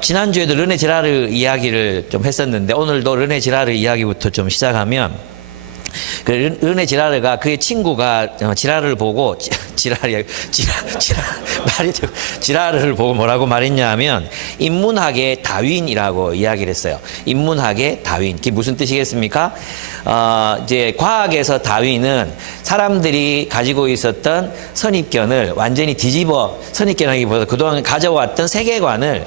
지난주에도 르네 지라르 이야기를 좀 했었는데 오늘도 르네 지라르 이야기부터 좀 시작하면 그 르네 지라르가 그의 친구가 지라르를 보고 지라르를 보고 뭐라고 말했냐면 인문학의 다윈이라고 이야기를 했어요. 인문학의 다윈. 그게 무슨 뜻이겠습니까? 이제 과학에서 다윈은 사람들이 가지고 있었던 선입견을 완전히 선입견하기보다 그동안 가져왔던 세계관을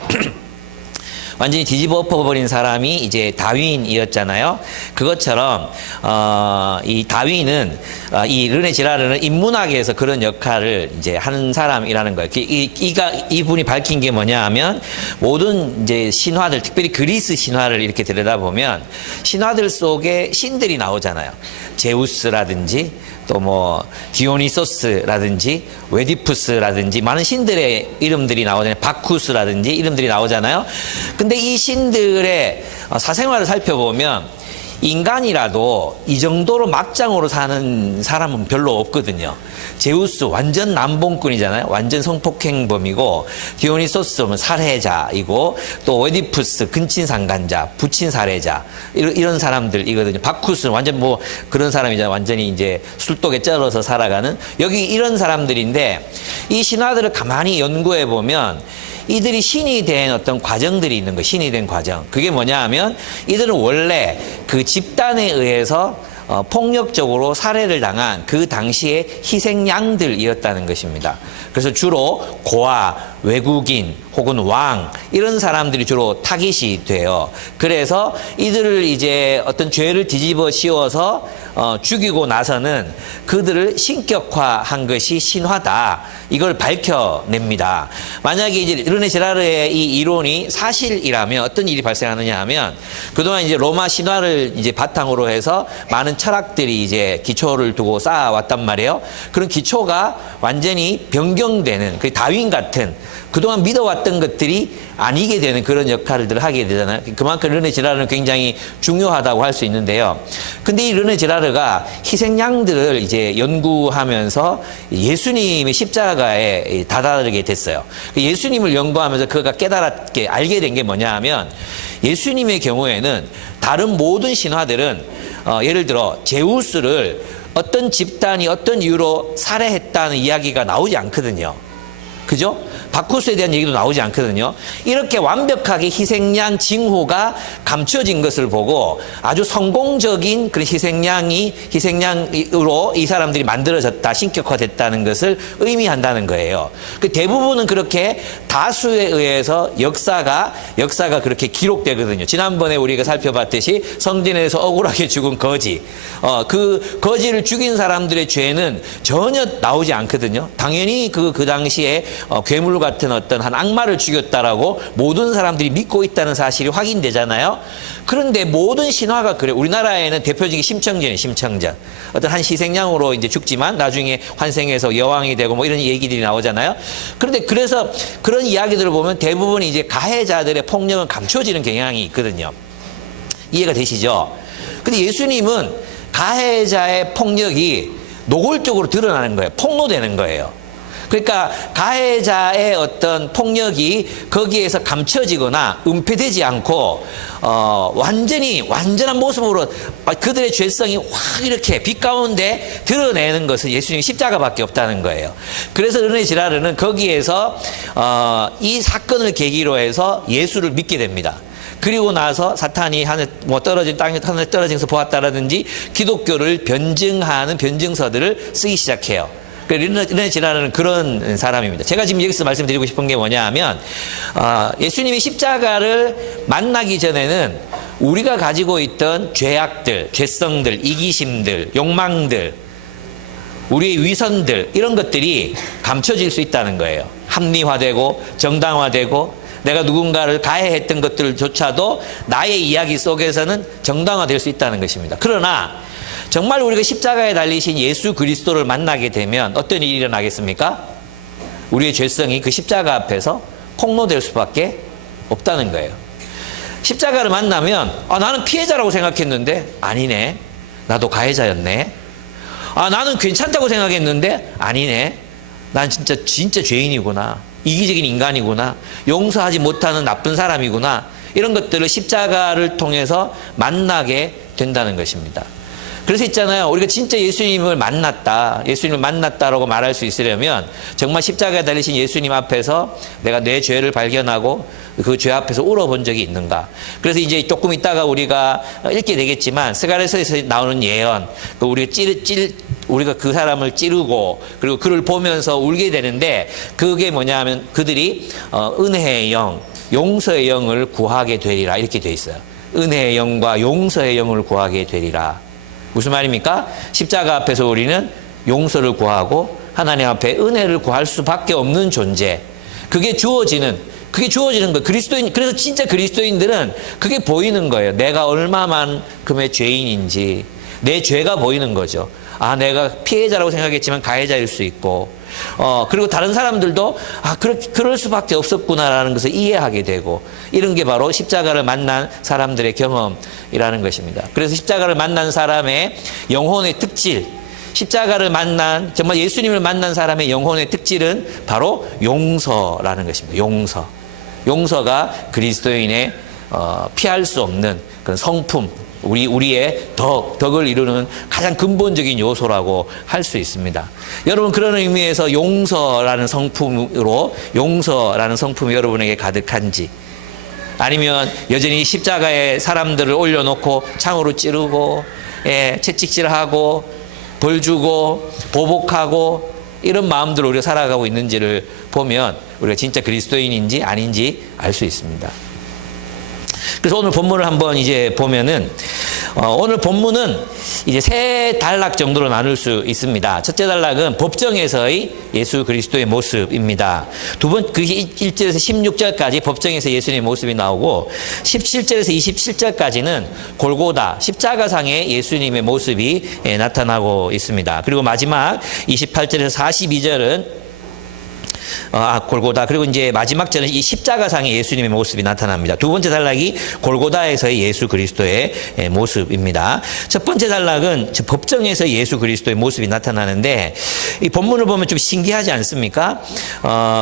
완전히 뒤집어 엎어버린 사람이 이제 다윈이었잖아요. 그것처럼 이 다윈은 이 르네 지라르는 인문학에서 그런 역할을 이제 하는 사람이라는 거예요. 이분이 밝힌 게 뭐냐 하면 모든 이제 신화들, 특별히 그리스 신화를 이렇게 들여다보면 신화들 속에 신들이 나오잖아요. 제우스라든지 또 뭐 디오니소스라든지 웨디푸스라든지 많은 신들의 이름들이 나오잖아요. 바쿠스라든지 이름들이 나오잖아요. 근데 이 신들의 사생활을 살펴보면 인간이라도 이 정도로 막장으로 사는 사람은 별로 없거든요. 제우스 완전 남봉꾼이잖아요. 완전 성폭행범이고, 디오니소스는 살해자이고, 또 웨디푸스 근친상간자, 부친살해자 이런 사람들이거든요. 바쿠스는 완전 뭐 그런 사람이잖아요. 완전히 이제 술독에 쩔어서 살아가는 여기 이런 사람들인데, 이 신화들을 가만히 연구해 보면 이들이 신이 된 어떤 과정들이 있는 거예요. 신이 된 과정. 그게 뭐냐 하면 이들은 원래 그 집단에 의해서 폭력적으로 살해를 당한 그 당시의 희생양들이었다는 것입니다. 그래서 주로 고아, 외국인 혹은 왕 이런 사람들이 주로 타깃이 돼요. 그래서 이들을 이제 어떤 죄를 뒤집어 씌워서 죽이고 나서는 그들을 신격화한 것이 신화다. 이걸 밝혀냅니다. 만약에 이제 르네 지라르의 이 이론이 사실이라면 어떤 일이 발생하느냐 하면 그동안 이제 로마 신화를 이제 바탕으로 해서 많은 철학들이 이제 기초를 두고 쌓아왔단 말이에요. 그런 기초가 완전히 변경되는 그 다윈 같은 그동안 믿어왔던 것들이 아니게 되는 그런 역할을 하게 되잖아요. 그만큼 르네 지라르는 굉장히 중요하다고 할 수 있는데요. 근데 이 르네 지라르가 희생양들을 이제 연구하면서 예수님의 십자가에 다다르게 됐어요. 예수님을 연구하면서 그가 깨달았게 알게 된 게 뭐냐 하면 예수님의 경우에는 다른 모든 신화들은 예를 들어 제우스를 어떤 집단이 어떤 이유로 살해했다는 이야기가 나오지 않거든요. 그죠? 바쿠스에 대한 얘기도 나오지 않거든요. 이렇게 완벽하게 희생양 징후가 감춰진 것을 보고 아주 성공적인 그런 희생양으로 이 사람들이 만들어졌다, 신격화됐다는 것을 의미한다는 거예요. 그 대부분은 그렇게 다수에 의해서 역사가 그렇게 기록되거든요. 지난번에 우리가 살펴봤듯이 성전에서 억울하게 죽은 거지. 그 거지를 죽인 사람들의 죄는 전혀 나오지 않거든요. 당연히 그 당시에 괴물 같은 어떤 한 악마를 죽였다라고 모든 사람들이 믿고 있다는 사실이 확인되잖아요. 그런데 모든 신화가 그래. 우리나라에는 대표적인 심청전이에요. 심청전. 어떤 한 희생양으로 이제 죽지만 나중에 환생해서 여왕이 되고 뭐 이런 얘기들이 나오잖아요. 그런데 그래서 그런 이야기들을 보면 대부분 이제 가해자들의 폭력은 감춰지는 경향이 있거든요. 이해가 되시죠? 근데 예수님은 가해자의 폭력이 노골적으로 드러나는 거예요. 폭로되는 거예요. 그러니까 가해자의 어떤 폭력이 거기에서 감춰지거나 은폐되지 않고 완전한 모습으로 그들의 죄성이 확 이렇게 빛 가운데 드러내는 것은 예수님의 십자가밖에 없다는 거예요. 그래서 르네 지라르는 거기에서 이 사건을 계기로 해서 예수를 믿게 됩니다. 그리고 나서 사탄이 땅에 떨어져서 보았다라든지 기독교를 변증하는 변증서들을 쓰기 시작해요. 르네 지라르는 그런 사람입니다. 제가 지금 여기서 말씀드리고 싶은 게 뭐냐 하면 예수님이 십자가를 만나기 전에는 우리가 가지고 있던 죄악들, 죄성들, 이기심들, 욕망들, 우리의 위선들 이런 것들이 감춰질 수 있다는 거예요. 합리화되고 정당화되고 내가 누군가를 가해했던 것들조차도 나의 이야기 속에서는 정당화될 수 있다는 것입니다. 그러나 정말 우리가 십자가에 달리신 예수 그리스도를 만나게 되면 어떤 일이 일어나겠습니까? 우리의 죄성이 그 십자가 앞에서 폭로될 수밖에 없다는 거예요. 십자가를 만나면 나는 피해자라고 생각했는데 아니네. 나도 가해자였네. 나는 괜찮다고 생각했는데 아니네. 난 진짜 죄인이구나. 이기적인 인간이구나. 용서하지 못하는 나쁜 사람이구나. 이런 것들을 십자가를 통해서 만나게 된다는 것입니다. 그래서 있잖아요. 우리가 진짜 예수님을 만났다라고 말할 수 있으려면 정말 십자가에 달리신 예수님 앞에서 내가 내 죄를 발견하고 그 죄 앞에서 울어본 적이 있는가. 그래서 이제 조금 있다가 우리가 읽게 되겠지만 스가랴서에서 나오는 예언, 우리가 그 사람을 찌르고 그리고 그를 보면서 울게 되는데 그게 뭐냐 하면 그들이 은혜의 영, 용서의 영을 구하게 되리라 이렇게 돼 있어요. 은혜의 영과 용서의 영을 구하게 되리라. 무슨 말입니까? 십자가 앞에서 우리는 용서를 구하고 하나님 앞에 은혜를 구할 수밖에 없는 존재. 그게 주어지는 거예요. 그래서 진짜 그리스도인들은 그게 보이는 거예요. 내가 얼마만큼의 죄인인지. 내 죄가 보이는 거죠. 아, 내가 피해자라고 생각했지만 가해자일 수 있고, 그리고 다른 사람들도, 그럴 수밖에 없었구나라는 것을 이해하게 되고, 이런 게 바로 십자가를 만난 사람들의 경험이라는 것입니다. 그래서 십자가를 만난 사람의 영혼의 특질, 정말 예수님을 만난 사람의 영혼의 특질은 바로 용서라는 것입니다. 용서가 그리스도인의 피할 수 없는 그런 성품, 우리의 덕을 이루는 가장 근본적인 요소라고 할 수 있습니다. 여러분, 그런 의미에서 용서라는 성품이 여러분에게 가득한지, 아니면 여전히 십자가에 사람들을 올려놓고 창으로 찌르고, 채찍질하고, 벌 주고, 보복하고, 이런 마음대로 우리가 살아가고 있는지를 보면 우리가 진짜 그리스도인인지 아닌지 알 수 있습니다. 그래서 오늘 본문을 한번 이제 보면은, 오늘 본문은 이제 세 단락 정도로 나눌 수 있습니다. 첫째 단락은 법정에서의 예수 그리스도의 모습입니다. 두 번, 그 1절에서 16절까지 법정에서 예수님의 모습이 나오고, 17절에서 27절까지는 골고다, 십자가상의 예수님의 모습이 나타나고 있습니다. 그리고 마지막 28절에서 42절은 골고다. 그리고 이제 마지막 절은 이 십자가상의 예수님의 모습이 나타납니다. 두 번째 단락이 골고다에서의 예수 그리스도의 모습입니다. 첫 번째 단락은 법정에서 예수 그리스도의 모습이 나타나는데, 이 본문을 보면 좀 신기하지 않습니까?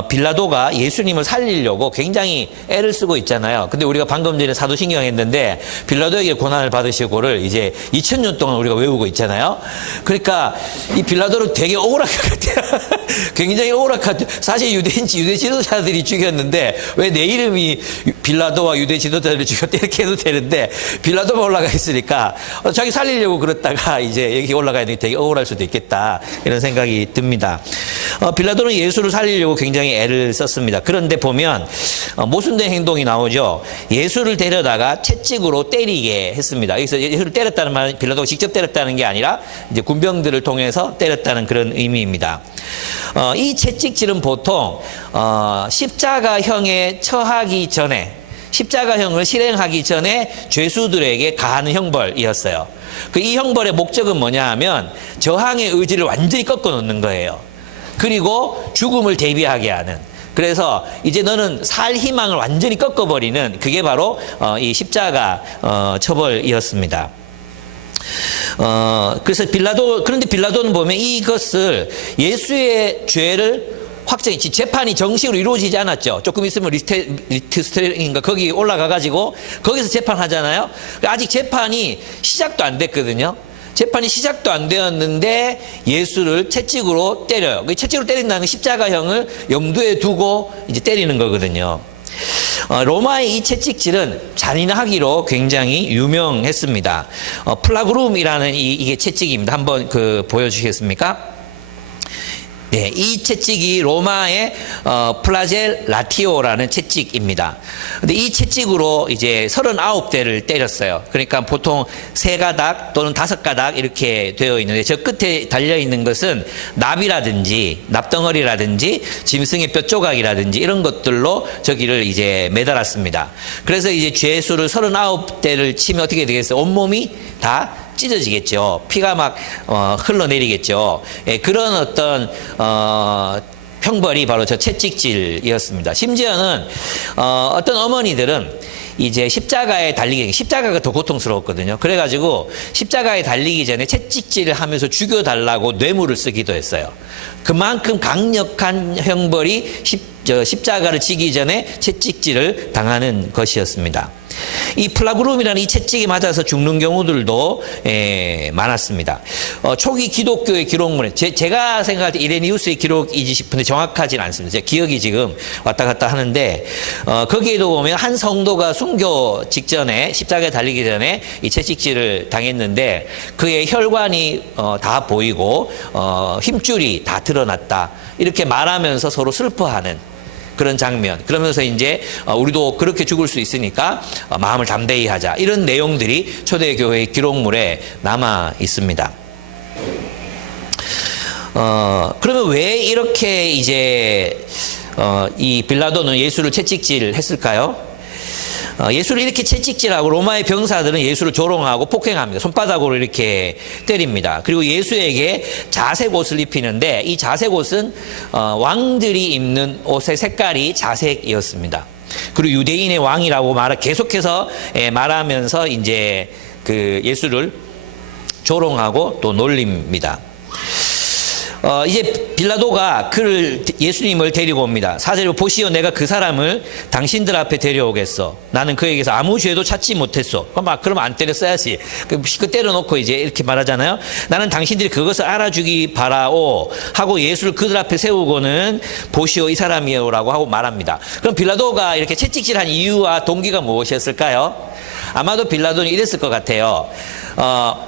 빌라도가 예수님을 살리려고 굉장히 애를 쓰고 있잖아요. 근데 우리가 방금 전에 사도신경 했는데 빌라도에게 고난을 받으시고를 이제 2000년 동안 우리가 외우고 있잖아요. 그러니까 이 빌라도를 되게 억울할 것 같아요. 굉장히 억울할 것 같아요. 사실 유대 지도자들이 죽였는데 왜 내 이름이 빌라도와 유대 지도자들이 죽였다 이렇게 해도 되는데, 빌라도가 올라가 있으니까 자기 살리려고 그랬다가 이제 여기 올라가야 되니 되게 억울할 수도 있겠다, 이런 생각이 듭니다. 빌라도는 예수를 살리려고 굉장히 애를 썼습니다. 그런데 보면 모순된 행동이 나오죠. 예수를 데려다가 채찍으로 때리게 했습니다. 여기서 예수를 때렸다는 말은 빌라도가 직접 때렸다는 게 아니라 이제 군병들을 통해서 때렸다는 그런 의미입니다. 이 채찍질은 보통 십자가형에 처하기 전에, 십자가형을 실행하기 전에 죄수들에게 가하는 형벌이었어요. 이 형벌의 목적은 뭐냐 하면 저항의 의지를 완전히 꺾어 놓는 거예요. 그리고 죽음을 대비하게 하는. 그래서 이제 너는 살 희망을 완전히 꺾어버리는, 그게 바로 이 십자가 처벌이었습니다. 그래서 그런데 빌라도는 보면 이것을 예수의 죄를 재판이 정식으로 이루어지지 않았죠. 조금 있으면 리트스트인가 거기 올라가가지고 거기서 재판하잖아요. 아직 재판이 시작도 안 됐거든요. 재판이 시작도 안 되었는데 예수를 채찍으로 때려요. 채찍으로 때린다는 십자가형을 염두에 두고 이제 때리는 거거든요. 로마의 이 채찍질은 잔인하기로 굉장히 유명했습니다. 플라그룸이라는 이게 채찍입니다. 한번 보여주시겠습니까? 네, 이 채찍이 로마의 플라젤 라티오라는 채찍입니다. 근데 이 채찍으로 이제 39대를 때렸어요. 그러니까 보통 3가닥 또는 5가닥 이렇게 되어 있는데, 저 끝에 달려 있는 것은 납이라든지 납덩어리라든지 짐승의 뼈 조각이라든지 이런 것들로 저기를 이제 매달았습니다. 그래서 이제 죄수를 39대를 치면 어떻게 되겠어요? 온몸이 다 찢어지겠죠. 피가 막 흘러내리겠죠. 그런 어떤 형벌이 바로 저 채찍질이었습니다. 심지어는 어떤 어머니들은 이제 십자가가 더 고통스러웠거든요. 그래가지고 십자가에 달리기 전에 채찍질을 하면서 죽여달라고 뇌물을 쓰기도 했어요. 그만큼 강력한 형벌이 십자가를 지기 전에 채찍질을 당하는 것이었습니다. 이 플라그룸이라는 이 채찍에 맞아서 죽는 경우들도 많았습니다. 초기 기독교의 기록물에 제가 생각할 때 이레니우스의 기록이지 싶은데 정확하진 않습니다. 제 기억이 지금 왔다 갔다 하는데 거기에도 보면 한 성도가 순교 직전에 십자가에 달리기 전에 이 채찍질을 당했는데 그의 혈관이 다 보이고 힘줄이 다 드러났다 이렇게 말하면서 서로 슬퍼하는 그런 장면. 그러면서 이제 우리도 그렇게 죽을 수 있으니까 마음을 담대히 하자. 이런 내용들이 초대교회의 기록물에 남아 있습니다. 그러면 왜 이렇게 이제 이 빌라도는 예수를 채찍질 했을까요? 예수를 이렇게 채찍질하고 로마의 병사들은 예수를 조롱하고 폭행합니다. 손바닥으로 이렇게 때립니다. 그리고 예수에게 자색 옷을 입히는데 이 자색 옷은 왕들이 입는 옷의 색깔이 자색이었습니다. 그리고 유대인의 왕이라고 계속해서 말하면서 이제 그 예수를 조롱하고 또 놀립니다. 이제 빌라도가 예수님을 데리고 옵니다. 4절에 보시오 내가 그 사람을 당신들 앞에 데려오겠어. 나는 그에게서 아무 죄도 찾지 못했어. 그러면 안 때렸어야지. 그 때려놓고 이제 이렇게 말하잖아요. 나는 당신들이 그것을 알아주기 바라오 하고 예수를 그들 앞에 세우고는 보시오 이 사람이요라고 하고 말합니다. 그럼 빌라도가 이렇게 채찍질한 이유와 동기가 무엇이었을까요? 아마도 빌라도는 이랬을 것 같아요.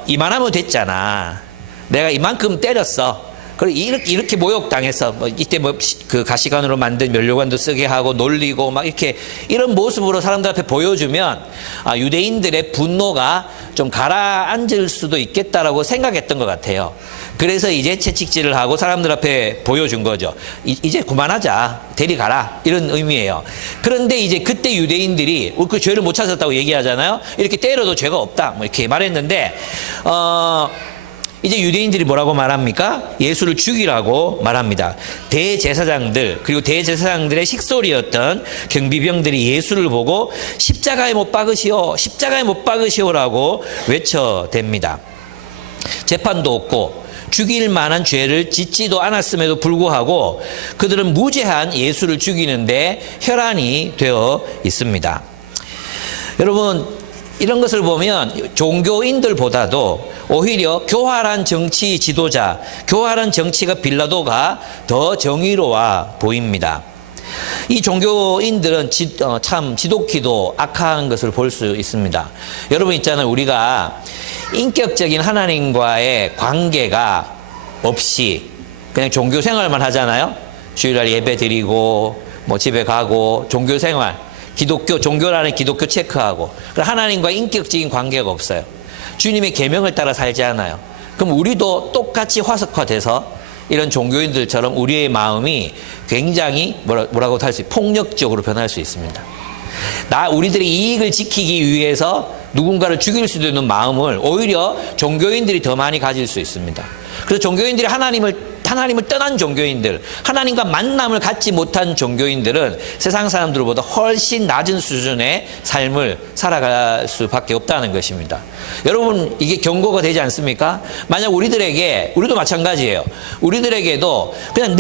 이만하면 됐잖아. 내가 이만큼 때렸어. 이렇게 모욕당해서 이때 그 가시관으로 만든 면류관도 쓰게 하고 놀리고 막 이렇게 이런 모습으로 사람들 앞에 보여주면 유대인들의 분노가 좀 가라앉을 수도 있겠다라고 생각했던 것 같아요. 그래서 이제 채찍질을 하고 사람들 앞에 보여준 거죠. 이제 그만하자. 데리가라. 이런 의미예요. 그런데 이제 그때 유대인들이 그 죄를 못 찾았다고 얘기하잖아요. 이렇게 때려도 죄가 없다. 뭐 이렇게 말했는데 이제 유대인들이 뭐라고 말합니까? 예수를 죽이라고 말합니다. 대제사장들 그리고 대제사장들의 식솔이었던 경비병들이 예수를 보고 십자가에 못 박으시오 십자가에 못 박으시오라고 외쳐댑니다. 재판도 없고 죽일 만한 죄를 짓지도 않았음에도 불구하고 그들은 무죄한 예수를 죽이는데 혈안이 되어 있습니다. 여러분 이런 것을 보면 종교인들보다도 오히려 교활한 정치 지도자, 교활한 정치가 빌라도가 더 정의로워 보입니다. 이 종교인들은 참 지독히도 악한 것을 볼 수 있습니다. 여러분 있잖아요. 우리가 인격적인 하나님과의 관계가 없이 그냥 종교 생활만 하잖아요. 주일날 예배 드리고 뭐 집에 가고 종교 생활. 종교라는 기독교 체크하고 하나님과 인격적인 관계가 없어요. 주님의 계명을 따라 살지 않아요. 그럼 우리도 똑같이 화석화돼서 이런 종교인들처럼 우리의 마음이 굉장히 뭐라고 할 수 있어요? 폭력적으로 변할 수 있습니다. 우리들의 이익을 지키기 위해서 누군가를 죽일 수도 있는 마음을 오히려 종교인들이 더 많이 가질 수 있습니다. 그래서 종교인들이 하나님을 떠난 종교인들, 하나님과 만남을 갖지 못한 종교인들은 세상 사람들보다 훨씬 낮은 수준의 삶을 살아갈 수밖에 없다는 것입니다. 여러분 이게 경고가 되지 않습니까? 만약 우리도 마찬가지예요. 우리들에게도 그냥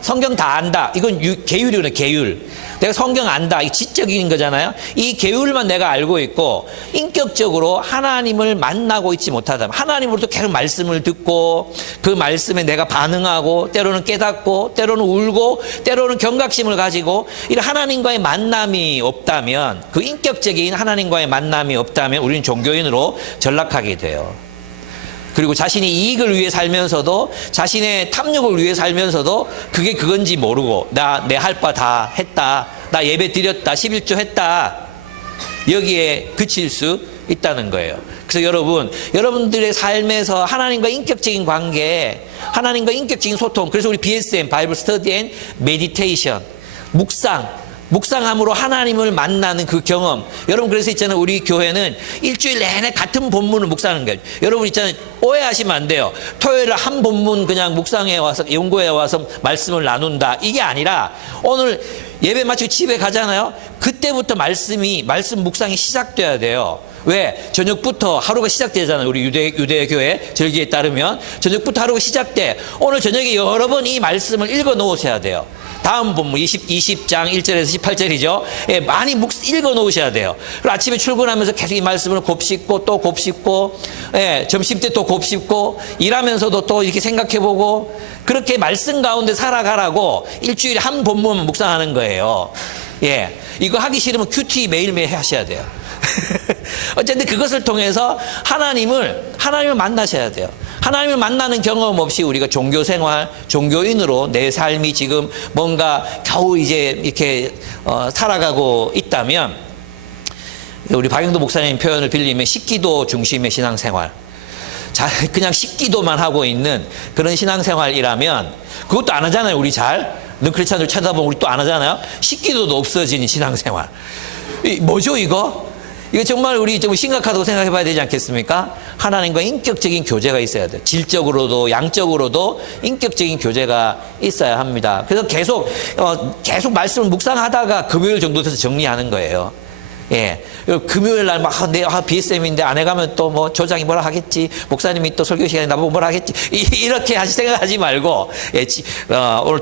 성경 다 안다. 이건 계율이거든요. 계율. 내가 성경 안다. 이 지적인 거잖아요. 이 계율만 내가 알고 있고 인격적으로 하나님을 만나고 있지 못하다면 하나님으로부터 계속 말씀을 듣고 그 말씀에 내가 반응하고 때로는 깨닫고 때로는 울고 때로는 경각심을 가지고 이런 하나님과의 만남이 없다면 그 인격적인 하나님과의 만남이 없다면 우리는 종교인으로 전락하게 돼요. 그리고 자신의 이익을 위해 살면서도 자신의 탐욕을 위해 살면서도 그게 그건지 모르고 내 할 바 다 했다. 나 예배 드렸다. 11조 했다. 여기에 그칠 수 있다는 거예요. 그래서 여러분들의 삶에서 하나님과 인격적인 관계, 하나님과 인격적인 소통, 그래서 우리 BSM, 바이블 스터디 앤 메디테이션, 묵상함으로 하나님을 만나는 그 경험. 여러분 그래서 있잖아요. 우리 교회는 일주일 내내 같은 본문을 묵상하는 거예요. 여러분 있잖아요. 오해하시면 안 돼요. 토요일에 한 본문 그냥 묵상해 와서 연구해 와서 말씀을 나눈다. 이게 아니라 오늘 예배 마치고 집에 가잖아요. 그때부터 말씀 묵상이 시작돼야 돼요. 왜? 저녁부터 하루가 시작되잖아요. 우리 유대교회 절기에 따르면 저녁부터 하루가 시작돼. 오늘 저녁에 여러 번 이 말씀을 읽어 놓으셔야 돼요. 다음 본문 20장 1절에서 18절이죠. 예, 많이 읽어 놓으셔야 돼요. 그리고 아침에 출근하면서 계속 이 말씀을 곱씹고 또 곱씹고, 예, 점심 때 또 곱씹고, 일하면서도 또 이렇게 생각해 보고, 그렇게 말씀 가운데 살아가라고 일주일에 한 본문만 묵상하는 거예요. 예, 이거 하기 싫으면 큐티 매일매일 하셔야 돼요. 어쨌든 그것을 통해서 하나님을 만나셔야 돼요. 하나님을 만나는 경험 없이 우리가 종교 생활, 종교인으로 내 삶이 지금 뭔가 겨우 이제 이렇게 살아가고 있다면, 우리 박영도 목사님 표현을 빌리면 식기도 중심의 신앙생활, 그냥 식기도만 하고 있는 그런 신앙생활이라면, 그것도 안 하잖아요. 우리 늘 크리스찬들 쳐다보면 우리 또 안 하잖아요. 식기도도 없어지는 신앙생활. 뭐죠 이거? 이거 정말 우리 좀 심각하다고 생각해 봐야 되지 않겠습니까? 하나님과 인격적인 교제가 있어야 돼요. 질적으로도 양적으로도 인격적인 교제가 있어야 합니다. 그래서 계속 말씀을 묵상하다가 금요일 정도 돼서 정리하는 거예요. 예. 금요일 날 BSM인데 안에 가면 또 뭐 조장이 뭐라 하겠지. 목사님이 또 설교 시간에 나보고 뭐라 하겠지. 이렇게 생각하지 말고, 예, 오늘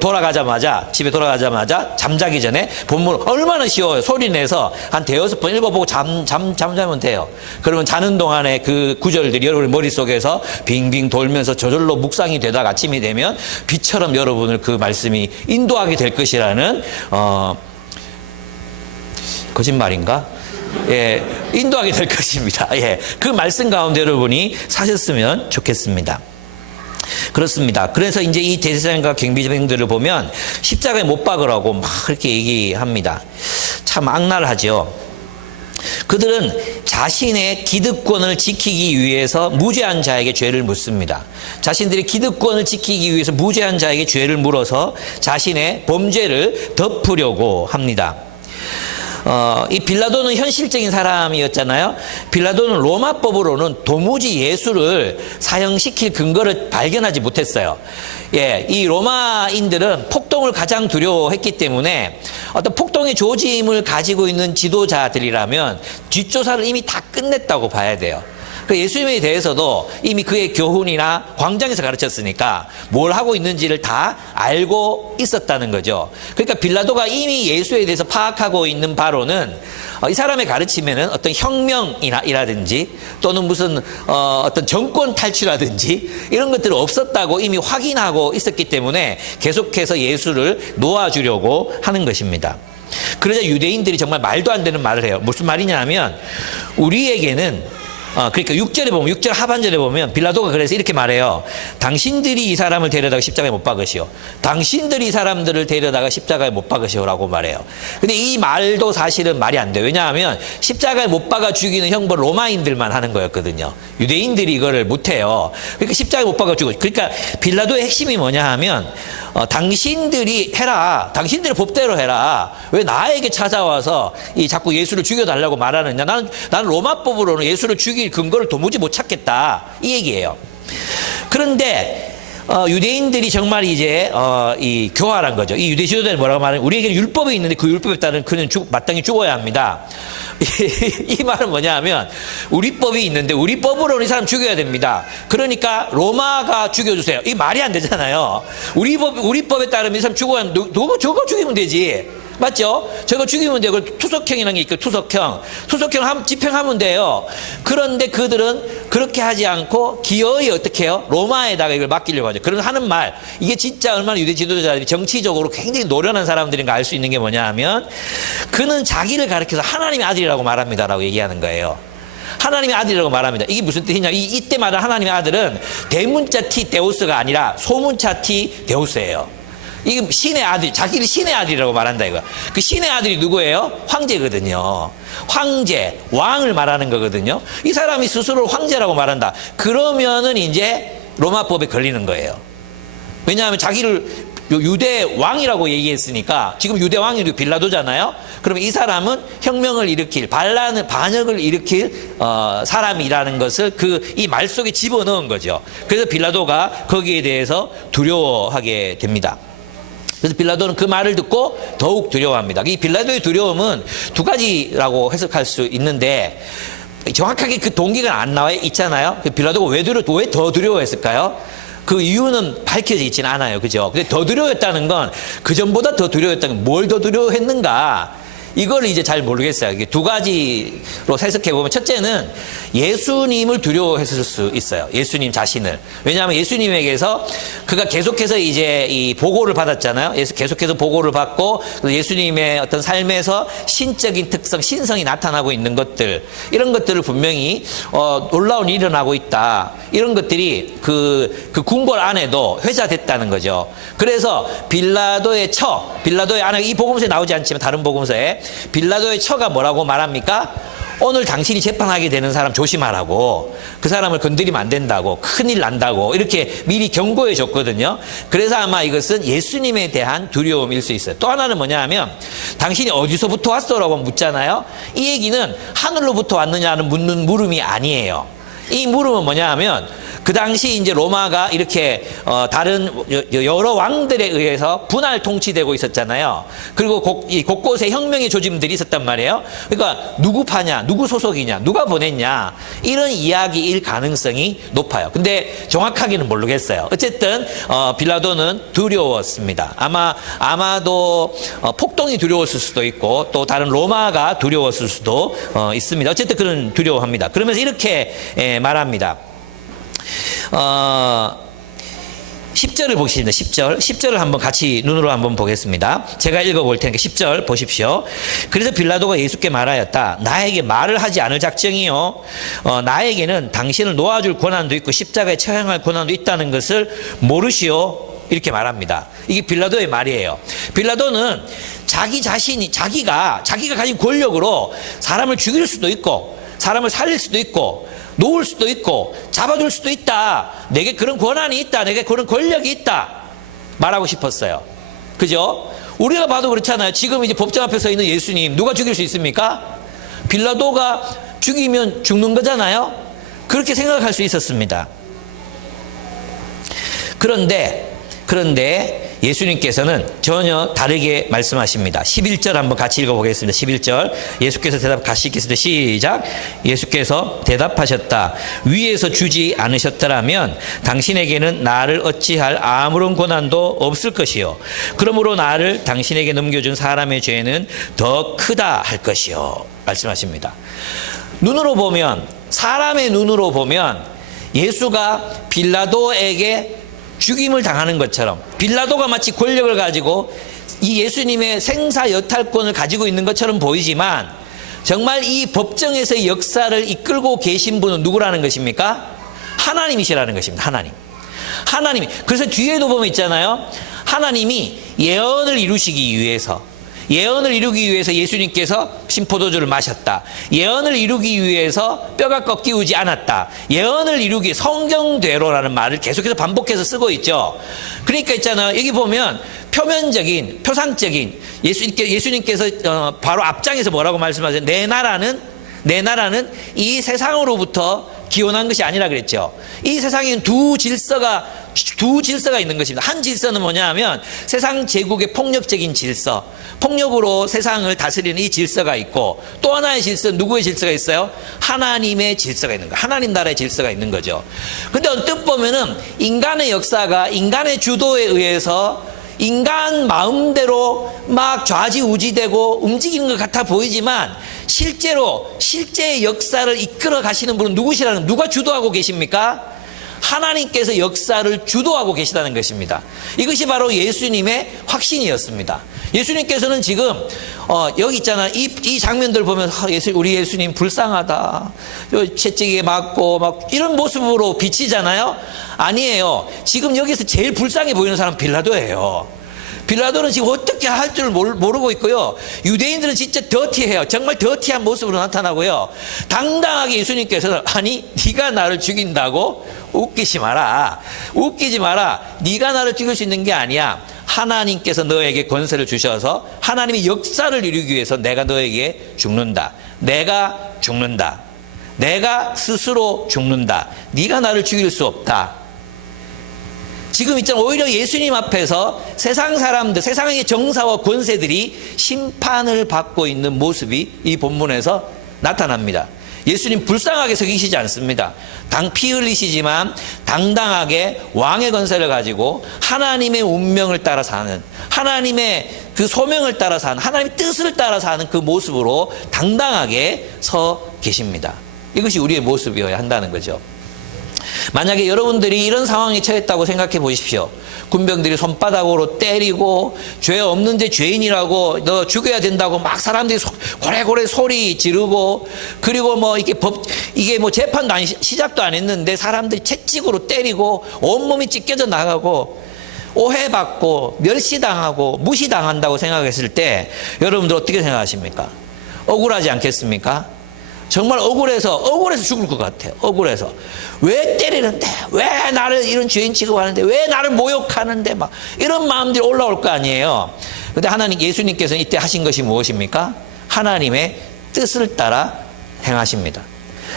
집에 돌아가자마자 잠자기 전에 본문 얼마나 쉬워요. 소리 내서 한 대여섯 번 읽어보고 잠자면 돼요. 그러면 자는 동안에 그 구절들이 여러분의 머릿속에서 빙빙 돌면서 저절로 묵상이 되다가 아침이 되면 비처럼 여러분을 그 말씀이 인도하게 될 것이라는, 거짓말인가? 예, 인도하게 될 것입니다. 예, 그 말씀 가운데 여러분이 사셨으면 좋겠습니다. 그렇습니다. 그래서 이제 이 대제사장과 경비병들을 보면 십자가에 못 박으라고 막 그렇게 얘기합니다. 참 악랄하죠. 그들은 자신의 기득권을 지키기 위해서 무죄한 자에게 죄를 묻습니다. 자신들의 기득권을 지키기 위해서 무죄한 자에게 죄를 물어서 자신의 범죄를 덮으려고 합니다. 이 빌라도는 현실적인 사람이었잖아요. 빌라도는 로마법으로는 도무지 예수를 사형시킬 근거를 발견하지 못했어요. 예, 이 로마인들은 폭동을 가장 두려워했기 때문에 어떤 폭동의 조짐을 가지고 있는 지도자들이라면 뒷조사를 이미 다 끝냈다고 봐야 돼요. 예수님에 대해서도 이미 그의 교훈이나 광장에서 가르쳤으니까 뭘 하고 있는지를 다 알고 있었다는 거죠. 그러니까 빌라도가 이미 예수에 대해서 파악하고 있는 바로는 이 사람의 가르침에는 어떤 혁명이라든지 또는 무슨 어떤 정권 탈취라든지 이런 것들은 없었다고 이미 확인하고 있었기 때문에 계속해서 예수를 놓아주려고 하는 것입니다. 그러자 유대인들이 정말 말도 안 되는 말을 해요. 무슨 말이냐 하면, 우리에게는 그러니까 6절 하반절에 보면 빌라도가 그래서 이렇게 말해요. 당신들이 이 사람을 데려다가 십자가에 못 박으시오. 당신들이 이 사람들을 데려다가 십자가에 못 박으시오라고 말해요. 근데 이 말도 사실은 말이 안 돼요. 왜냐하면 십자가에 못 박아 죽이는 형벌 로마인들만 하는 거였거든요. 유대인들이 이거를 못 해요. 그러니까 십자가에 못 박아 죽이고. 그러니까 빌라도의 핵심이 뭐냐 하면, 당신들이 해라. 당신들의 법대로 해라. 왜 나에게 찾아와서 자꾸 예수를 죽여달라고 말하느냐. 나는 로마법으로는 예수를 죽일 근거를 도무지 못 찾겠다. 이 얘기예요. 그런데 유대인들이 정말 이제 이 교활한 거죠. 이 유대 지도자들이 뭐라고 말하면, 우리에게는 율법이 있는데 그 율법에 따른 그는 마땅히 죽어야 합니다. 이 말은 뭐냐 하면, 우리 법이 있는데 우리 법으로는 이 사람 죽여야 됩니다. 그러니까 로마가 죽여주세요. 이 말이 안 되잖아요. 우리 법에 따르면 이 사람 죽어야 하면 저거 죽이면 되지. 맞죠? 저거 죽이면 돼요. 투석형이라는 게 있고, 투석형 집행하면 돼요. 그런데 그들은 그렇게 하지 않고 기어이 어떻게 해요? 로마에다가 이걸 맡기려고 하죠. 그런 하는 말, 이게 진짜 얼마나 유대 지도자들이 정치적으로 굉장히 노련한 사람들인가 알 수 있는 게 뭐냐 하면, 그는 자기를 가리켜서 하나님의 아들이라고 말합니다라고 얘기하는 거예요. 하나님의 아들이라고 말합니다. 이게 무슨 뜻이냐? 이때 말하는 하나님의 아들은 대문자 티 데우스가 아니라 소문자 티 데우스예요. 이게 신의 아들, 자기를 신의 아들이라고 말한다 이거. 그 신의 아들이 누구예요? 황제거든요. 황제, 왕을 말하는 거거든요. 이 사람이 스스로를 황제라고 말한다. 그러면은 이제 로마법에 걸리는 거예요. 왜냐하면 자기를 유대 왕이라고 얘기했으니까, 지금 유대 왕이 빌라도잖아요. 그러면 이 사람은 혁명을 일으킬, 반역을 일으킬 사람이라는 것을 이 말 속에 집어넣은 거죠. 그래서 빌라도가 거기에 대해서 두려워하게 됩니다. 그래서 빌라도는 그 말을 듣고 더욱 두려워합니다. 이 빌라도의 두려움은 두 가지라고 해석할 수 있는데, 정확하게 그 동기가 안 나와 있잖아요. 빌라도가 왜 더 두려워했을까요? 그 이유는 밝혀져 있지는 않아요. 그죠? 근데 더 두려워했다는 건 그전보다 더 두려워했다는 건 뭘 더 두려워했는가? 이걸 이제 잘 모르겠어요. 이게 두 가지로 해석해 보면, 첫째는 예수님을 두려워했을 수 있어요. 예수님 자신을. 왜냐하면 예수님에게서 그가 계속해서 이제 이 보고를 받았잖아요. 계속해서 보고를 받고 예수님의 어떤 삶에서 신적인 특성, 신성이 나타나고 있는 것들, 이런 것들을 분명히 놀라운 일이 일어나고 있다. 이런 것들이 그 궁궐 안에도 회자됐다는 거죠. 그래서 빌라도의 안에, 이 복음서에 나오지 않지만 다른 복음서에 빌라도의 처가 뭐라고 말합니까? 오늘 당신이 재판하게 되는 사람 조심하라고, 그 사람을 건드리면 안 된다고, 큰일 난다고 이렇게 미리 경고해 줬거든요. 그래서 아마 이것은 예수님에 대한 두려움일 수 있어요. 또 하나는 뭐냐 하면, 당신이 어디서부터 왔어라고 묻잖아요. 이 얘기는 하늘로부터 왔느냐는 묻는 물음이 아니에요. 이 물음은 뭐냐 하면, 그 당시 이제 로마가 이렇게 다른 여러 왕들에 의해서 분할 통치되고 있었잖아요. 그리고 곳곳에 혁명의 조짐들이 있었단 말이에요. 그러니까 누구 파냐, 누구 소속이냐, 누가 보냈냐, 이런 이야기일 가능성이 높아요. 근데 정확하게는 모르겠어요. 어쨌든 빌라도는 두려웠습니다. 아마도 폭동이 두려웠을 수도 있고, 또 다른 로마가 두려웠을 수도 있습니다. 어쨌든 그는 두려워합니다. 그러면서 이렇게 말합니다. 10절을 보겠습니다. 10절을 한번 같이 눈으로 한번 보겠습니다. 제가 읽어볼 테니까 10절 보십시오. 그래서 빌라도가 예수께 말하였다. 나에게 말을 하지 않을 작정이요, 나에게는 당신을 놓아줄 권한도 있고 십자가에 처형할 권한도 있다는 것을 모르시오. 이렇게 말합니다. 이게 빌라도의 말이에요. 빌라도는 자기가 가진 권력으로 사람을 죽일 수도 있고, 사람을 살릴 수도 있고, 놓을 수도 있고, 잡아줄 수도 있다. 내게 그런 권한이 있다. 내게 그런 권력이 있다. 말하고 싶었어요. 그죠? 우리가 봐도 그렇잖아요. 지금 이제 법정 앞에 서 있는 예수님, 누가 죽일 수 있습니까? 빌라도가 죽이면 죽는 거잖아요. 그렇게 생각할 수 있었습니다. 그런데 예수님께서는 전혀 다르게 말씀하십니다. 11절 한번 같이 읽어보겠습니다. 11절 예수께서 대답하시겠습니다. 시작. 예수께서 대답하셨다. 위에서 주지 않으셨더라면 당신에게는 나를 어찌할 아무런 권한도 없을 것이요, 그러므로 나를 당신에게 넘겨준 사람의 죄는 더 크다 할 것이요. 말씀하십니다. 눈으로 보면, 사람의 눈으로 보면 예수가 빌라도에게 죽임을 당하는 것처럼, 빌라도가 마치 권력을 가지고 이 예수님의 생사 여탈권을 가지고 있는 것처럼 보이지만, 정말 이 법정에서의 역사를 이끌고 계신 분은 누구라는 것입니까? 하나님이시라는 것입니다. 하나님이. 그래서 뒤에도 보면 있잖아요. 하나님이 예언을 이루기 위해서 예수님께서 신포도주를 마셨다. 예언을 이루기 위해서 뼈가 꺾이지 않았다. 예언을 이루기, 성경대로라는 말을 계속해서 반복해서 쓰고 있죠. 그러니까 있잖아요. 여기 보면 표상적인 예수님께서 바로 앞장에서 뭐라고 말씀하세요? 내 나라는 이 세상으로부터 기원한 것이 아니라 그랬죠. 이 세상에는 두 질서가 있는 것입니다. 한 질서는 뭐냐 하면 세상 제국의 폭력적인 질서, 폭력으로 세상을 다스리는 이 질서가 있고, 또 하나의 질서는 누구의 질서가 있어요? 하나님의 질서가 있는 거예요. 하나님 나라의 질서가 있는 거죠. 근데 언뜻 보면은 인간의 역사가 인간의 주도에 의해서 인간 마음대로 막 좌지우지되고 움직이는 것 같아 보이지만, 실제의 역사를 이끌어 가시는 분은 누가 주도하고 계십니까? 하나님께서 역사를 주도하고 계시다는 것입니다. 이것이 바로 예수님의 확신이었습니다. 예수님께서는 지금 여기 있잖아, 이 장면들 보면 우리 예수님 불쌍하다, 채찍에 맞고 막 이런 모습으로 비치잖아요. 아니에요. 지금 여기서 제일 불쌍해 보이는 사람은 빌라도예요. 빌라도는 지금 어떻게 할 줄 모르고 있고요. 유대인들은 진짜 더티해요. 정말 더티한 모습으로 나타나고요. 당당하게 예수님께서는, 아니 네가 나를 죽인다고? 웃기지 마라. 네가 나를 죽일 수 있는 게 아니야. 하나님께서 너에게 권세를 주셔서 하나님의 역사를 이루기 위해서 내가 너에게 죽는다. 내가 스스로 죽는다. 네가 나를 죽일 수 없다. 지금 있잖아, 오히려 예수님 앞에서 세상 사람들, 세상의 정사와 권세들이 심판을 받고 있는 모습이 이 본문에서 나타납니다. 예수님 불쌍하게 서기시지 않습니다. 피 흘리시지만 당당하게 왕의 권세를 가지고 하나님의 운명을 따라 사는, 하나님의 그 소명을 따라 사는, 하나님의 뜻을 따라 사는 그 모습으로 당당하게 서 계십니다. 이것이 우리의 모습이어야 한다는 거죠. 만약에 여러분들이 이런 상황에 처했다고 생각해 보십시오. 군병들이 손바닥으로 때리고 죄 없는데 죄인이라고 너 죽여야 된다고 막 사람들이 고래고래 소리 지르고, 그리고 뭐 이게 뭐 재판도 시작도 안 했는데 사람들이 채찍으로 때리고 온몸이 찢겨져 나가고 오해받고 멸시당하고 무시당한다고 생각했을 때 여러분들 어떻게 생각하십니까? 억울하지 않겠습니까? 정말 억울해서 죽을 것 같아요. 억울해서. 왜 때리는데? 왜 나를 이런 죄인 취급하는데? 왜 나를 모욕하는데? 막 이런 마음들이 올라올 거 아니에요. 그런데 하나님, 예수님께서는 이때 하신 것이 무엇입니까? 하나님의 뜻을 따라 행하십니다.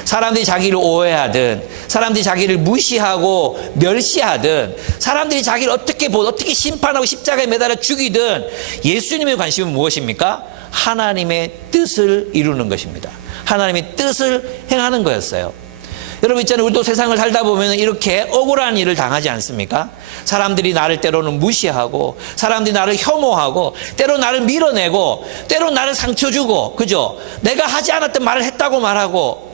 사람들이 자기를 오해하든, 사람들이 자기를 무시하고 멸시하든, 사람들이 자기를 어떻게 심판하고 십자가에 매달아 죽이든, 예수님의 관심은 무엇입니까? 하나님의 뜻을 이루는 것입니다. 하나님의 뜻을 행하는 거였어요. 여러분 있잖아요. 우리도 세상을 살다 보면 이렇게 억울한 일을 당하지 않습니까? 사람들이 나를 때로는 무시하고, 사람들이 나를 혐오하고, 때로 나를 밀어내고, 때로 나를 상처 주고, 그죠? 내가 하지 않았던 말을 했다고 말하고.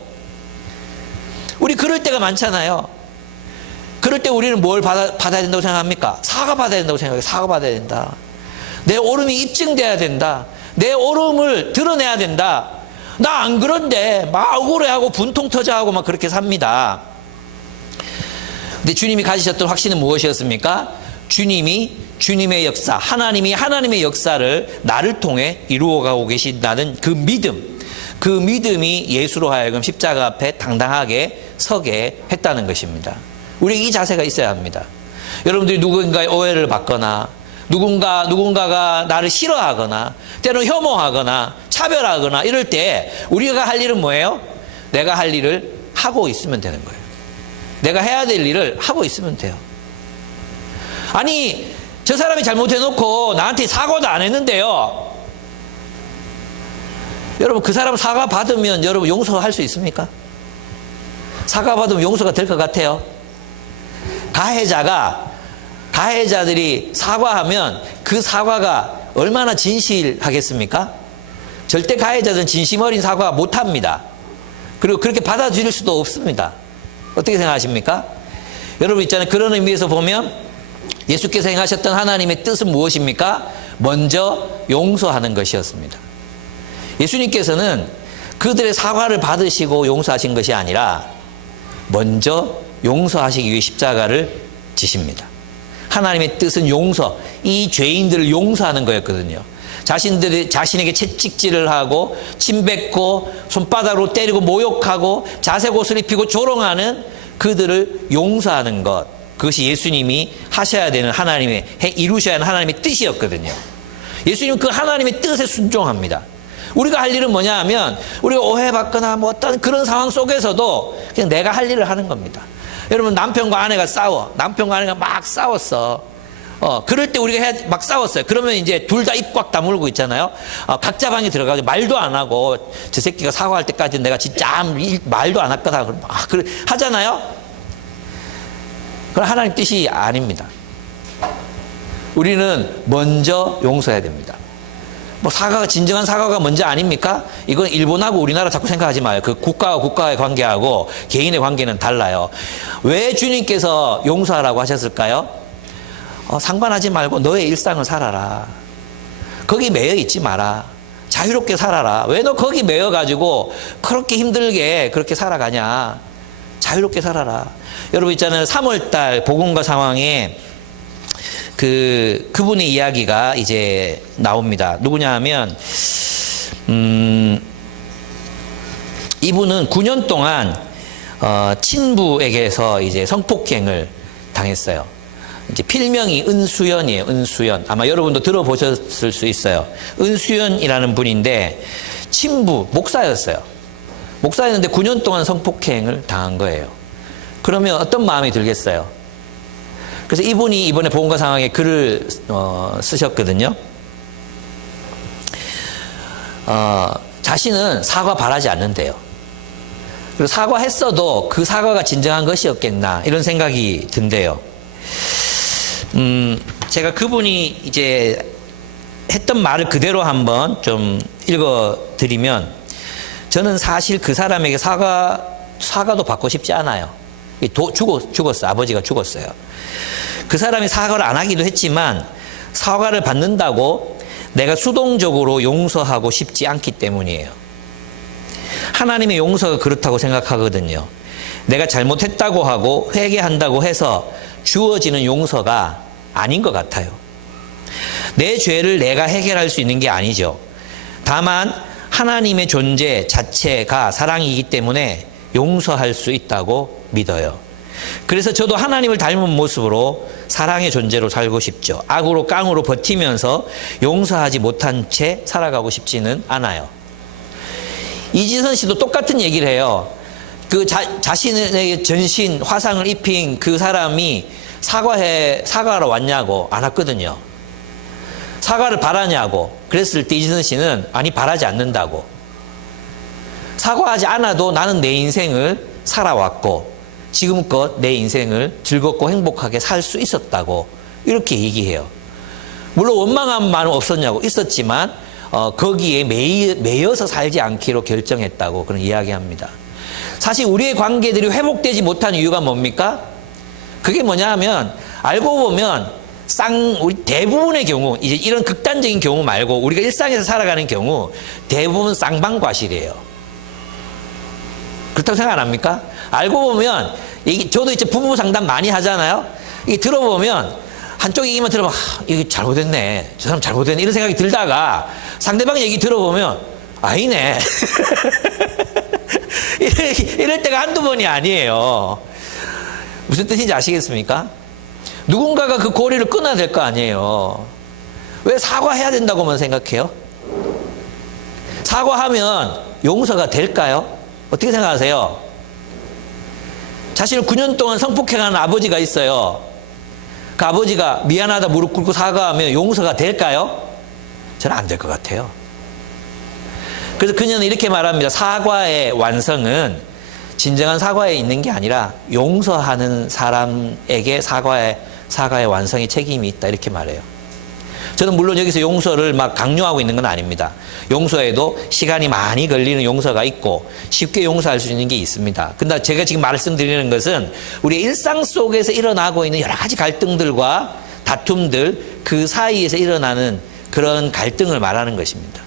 우리 그럴 때가 많잖아요. 그럴 때 우리는 뭘 받아야 된다고 생각합니까? 사과받아야 된다고 생각해요. 사과받아야 된다. 내 옳음이 입증돼야 된다. 내 옳음을 드러내야 된다. 나 안 그런데 막 억울해하고 분통 터져하고 막 그렇게 삽니다. 근데 주님이 가지셨던 확신은 무엇이었습니까? 주님의 역사, 하나님의 역사를 나를 통해 이루어가고 계신다는 그 믿음, 그 믿음이 예수로 하여금 십자가 앞에 당당하게 서게 했다는 것입니다. 우리 이 자세가 있어야 합니다. 여러분들이 누군가의 오해를 받거나, 누군가가 나를 싫어하거나, 때로는 혐오하거나, 차별하거나 이럴 때 우리가 할 일은 뭐예요? 내가 할 일을 하고 있으면 되는 거예요. 내가 해야 될 일을 하고 있으면 돼요. 아니, 저 사람이 잘못해놓고 나한테 사과도 안 했는데요. 여러분, 그 사람 사과 받으면 여러분 용서할 수 있습니까? 사과 받으면 용서가 될 것 같아요? 가해자들이 사과하면 그 사과가 얼마나 진실하겠습니까? 절대 가해자들은 진심 어린 사과 못합니다. 그리고 그렇게 받아들일 수도 없습니다. 어떻게 생각하십니까? 여러분 있잖아요. 그런 의미에서 보면 예수께서 행하셨던 하나님의 뜻은 무엇입니까? 먼저 용서하는 것이었습니다. 예수님께서는 그들의 사과를 받으시고 용서하신 것이 아니라 먼저 용서하시기 위해 십자가를 지십니다. 하나님의 뜻은 용서, 이 죄인들을 용서하는 거였거든요. 자신에게 채찍질을 하고 침뱉고 손바닥으로 때리고 모욕하고 자색옷을 입히고 조롱하는 그들을 용서하는 것, 그것이 예수님이 하셔야 되는 이루셔야 하는 하나님의 뜻이었거든요. 예수님은 그 하나님의 뜻에 순종합니다. 우리가 할 일은 뭐냐 하면 우리가 오해받거나 뭐 어떤 그런 상황 속에서도 그냥 내가 할 일을 하는 겁니다. 여러분, 남편과 아내가 막 싸웠어. 그럴 때 우리가 막 싸웠어요. 그러면 이제 둘 다 입 꽉 다물고 있잖아요. 각자 방에 들어가서 말도 안 하고, 저 새끼가 사과할 때까지 내가 진짜 말도 안 할 거다. 그래 하잖아요. 그건 하나님 뜻이 아닙니다. 우리는 먼저 용서해야 됩니다. 뭐 진정한 사과가 먼저 아닙니까? 이건 일본하고 우리나라 자꾸 생각하지 마요. 그 국가와 국가의 관계하고 개인의 관계는 달라요. 왜 주님께서 용서하라고 하셨을까요? 상관하지 말고 너의 일상을 살아라. 거기 매여 있지 마라. 자유롭게 살아라. 왜 너 거기 매여가지고 그렇게 힘들게 그렇게 살아가냐. 자유롭게 살아라. 여러분 있잖아요. 3월달 복음과 상황에 그분의 이야기가 이제 나옵니다. 누구냐 하면, 이분은 9년 동안, 친부에게서 이제 성폭행을 당했어요. 이제 필명이 은수연이에요. 은수연. 아마 여러분도 들어보셨을 수 있어요. 은수연이라는 분인데, 친부, 목사였어요. 목사였는데 9년 동안 성폭행을 당한 거예요. 그러면 어떤 마음이 들겠어요? 그래서 이분이 이번에 복음과 상황에 글을 쓰셨거든요. 자신은 사과 바라지 않는데요. 그리고 사과했어도 그 사과가 진정한 것이었겠나 이런 생각이 든대요. 제가 그분이 이제 했던 말을 그대로 한번 좀 읽어드리면, 저는 사실 그 사람에게 사과도 받고 싶지 않아요. 죽었어요. 아버지가 죽었어요. 그 사람이 사과를 안 하기도 했지만 사과를 받는다고 내가 수동적으로 용서하고 싶지 않기 때문이에요. 하나님의 용서가 그렇다고 생각하거든요. 내가 잘못했다고 하고 회개한다고 해서 주어지는 용서가 아닌 것 같아요. 내 죄를 내가 해결할 수 있는 게 아니죠. 다만 하나님의 존재 자체가 사랑이기 때문에 용서할 수 있다고 믿어요. 그래서 저도 하나님을 닮은 모습으로 사랑의 존재로 살고 싶죠. 악으로 깡으로 버티면서 용서하지 못한 채 살아가고 싶지는 않아요. 이지선 씨도 똑같은 얘기를 해요. 그 자신의 전신 화상을 입힌 그 사람이 사과하러 왔냐고 안 왔거든요. 사과를 바라냐고 그랬을 때 이지선 씨는 아니 바라지 않는다고. 사과하지 않아도 나는 내 인생을 살아왔고 지금껏 내 인생을 즐겁고 행복하게 살 수 있었다고 이렇게 얘기해요. 물론 원망한 마음은 없었냐고 있었지만 거기에 매여서 살지 않기로 결정했다고 그런 이야기합니다. 사실 우리의 관계들이 회복되지 못한 이유가 뭡니까? 그게 뭐냐 하면 알고 보면 우리 대부분의 경우 이제 이런 극단적인 경우 말고 우리가 일상에서 살아가는 경우 대부분 쌍방과실이에요. 그렇다고 생각 안 합니까? 알고 보면 저도 이제 부부 상담 많이 하잖아요. 이게 들어보면 한쪽 얘기만 들어보면 이게 잘못했네, 저 사람 잘못했네 이런 생각이 들다가 상대방 얘기 들어보면 아니네 이럴 때가 한두 번이 아니에요. 무슨 뜻인지 아시겠습니까? 누군가가 그 고리를 끊어야 될 거 아니에요. 왜 사과해야 된다고만 생각해요? 사과하면 용서가 될까요? 어떻게 생각하세요? 자신을 9년 동안 성폭행하는 아버지가 있어요. 그 아버지가 미안하다 무릎 꿇고 사과하면 용서가 될까요? 저는 안 될 것 같아요. 그래서 그녀는 이렇게 말합니다. 사과의 완성은 진정한 사과에 있는 게 아니라 용서하는 사람에게 사과의 완성의 책임이 있다 이렇게 말해요. 저는 물론 여기서 용서를 막 강요하고 있는 건 아닙니다. 용서에도 시간이 많이 걸리는 용서가 있고 쉽게 용서할 수 있는 게 있습니다. 근데 제가 지금 말씀드리는 것은 우리 일상 속에서 일어나고 있는 여러 가지 갈등들과 다툼들 그 사이에서 일어나는 그런 갈등을 말하는 것입니다.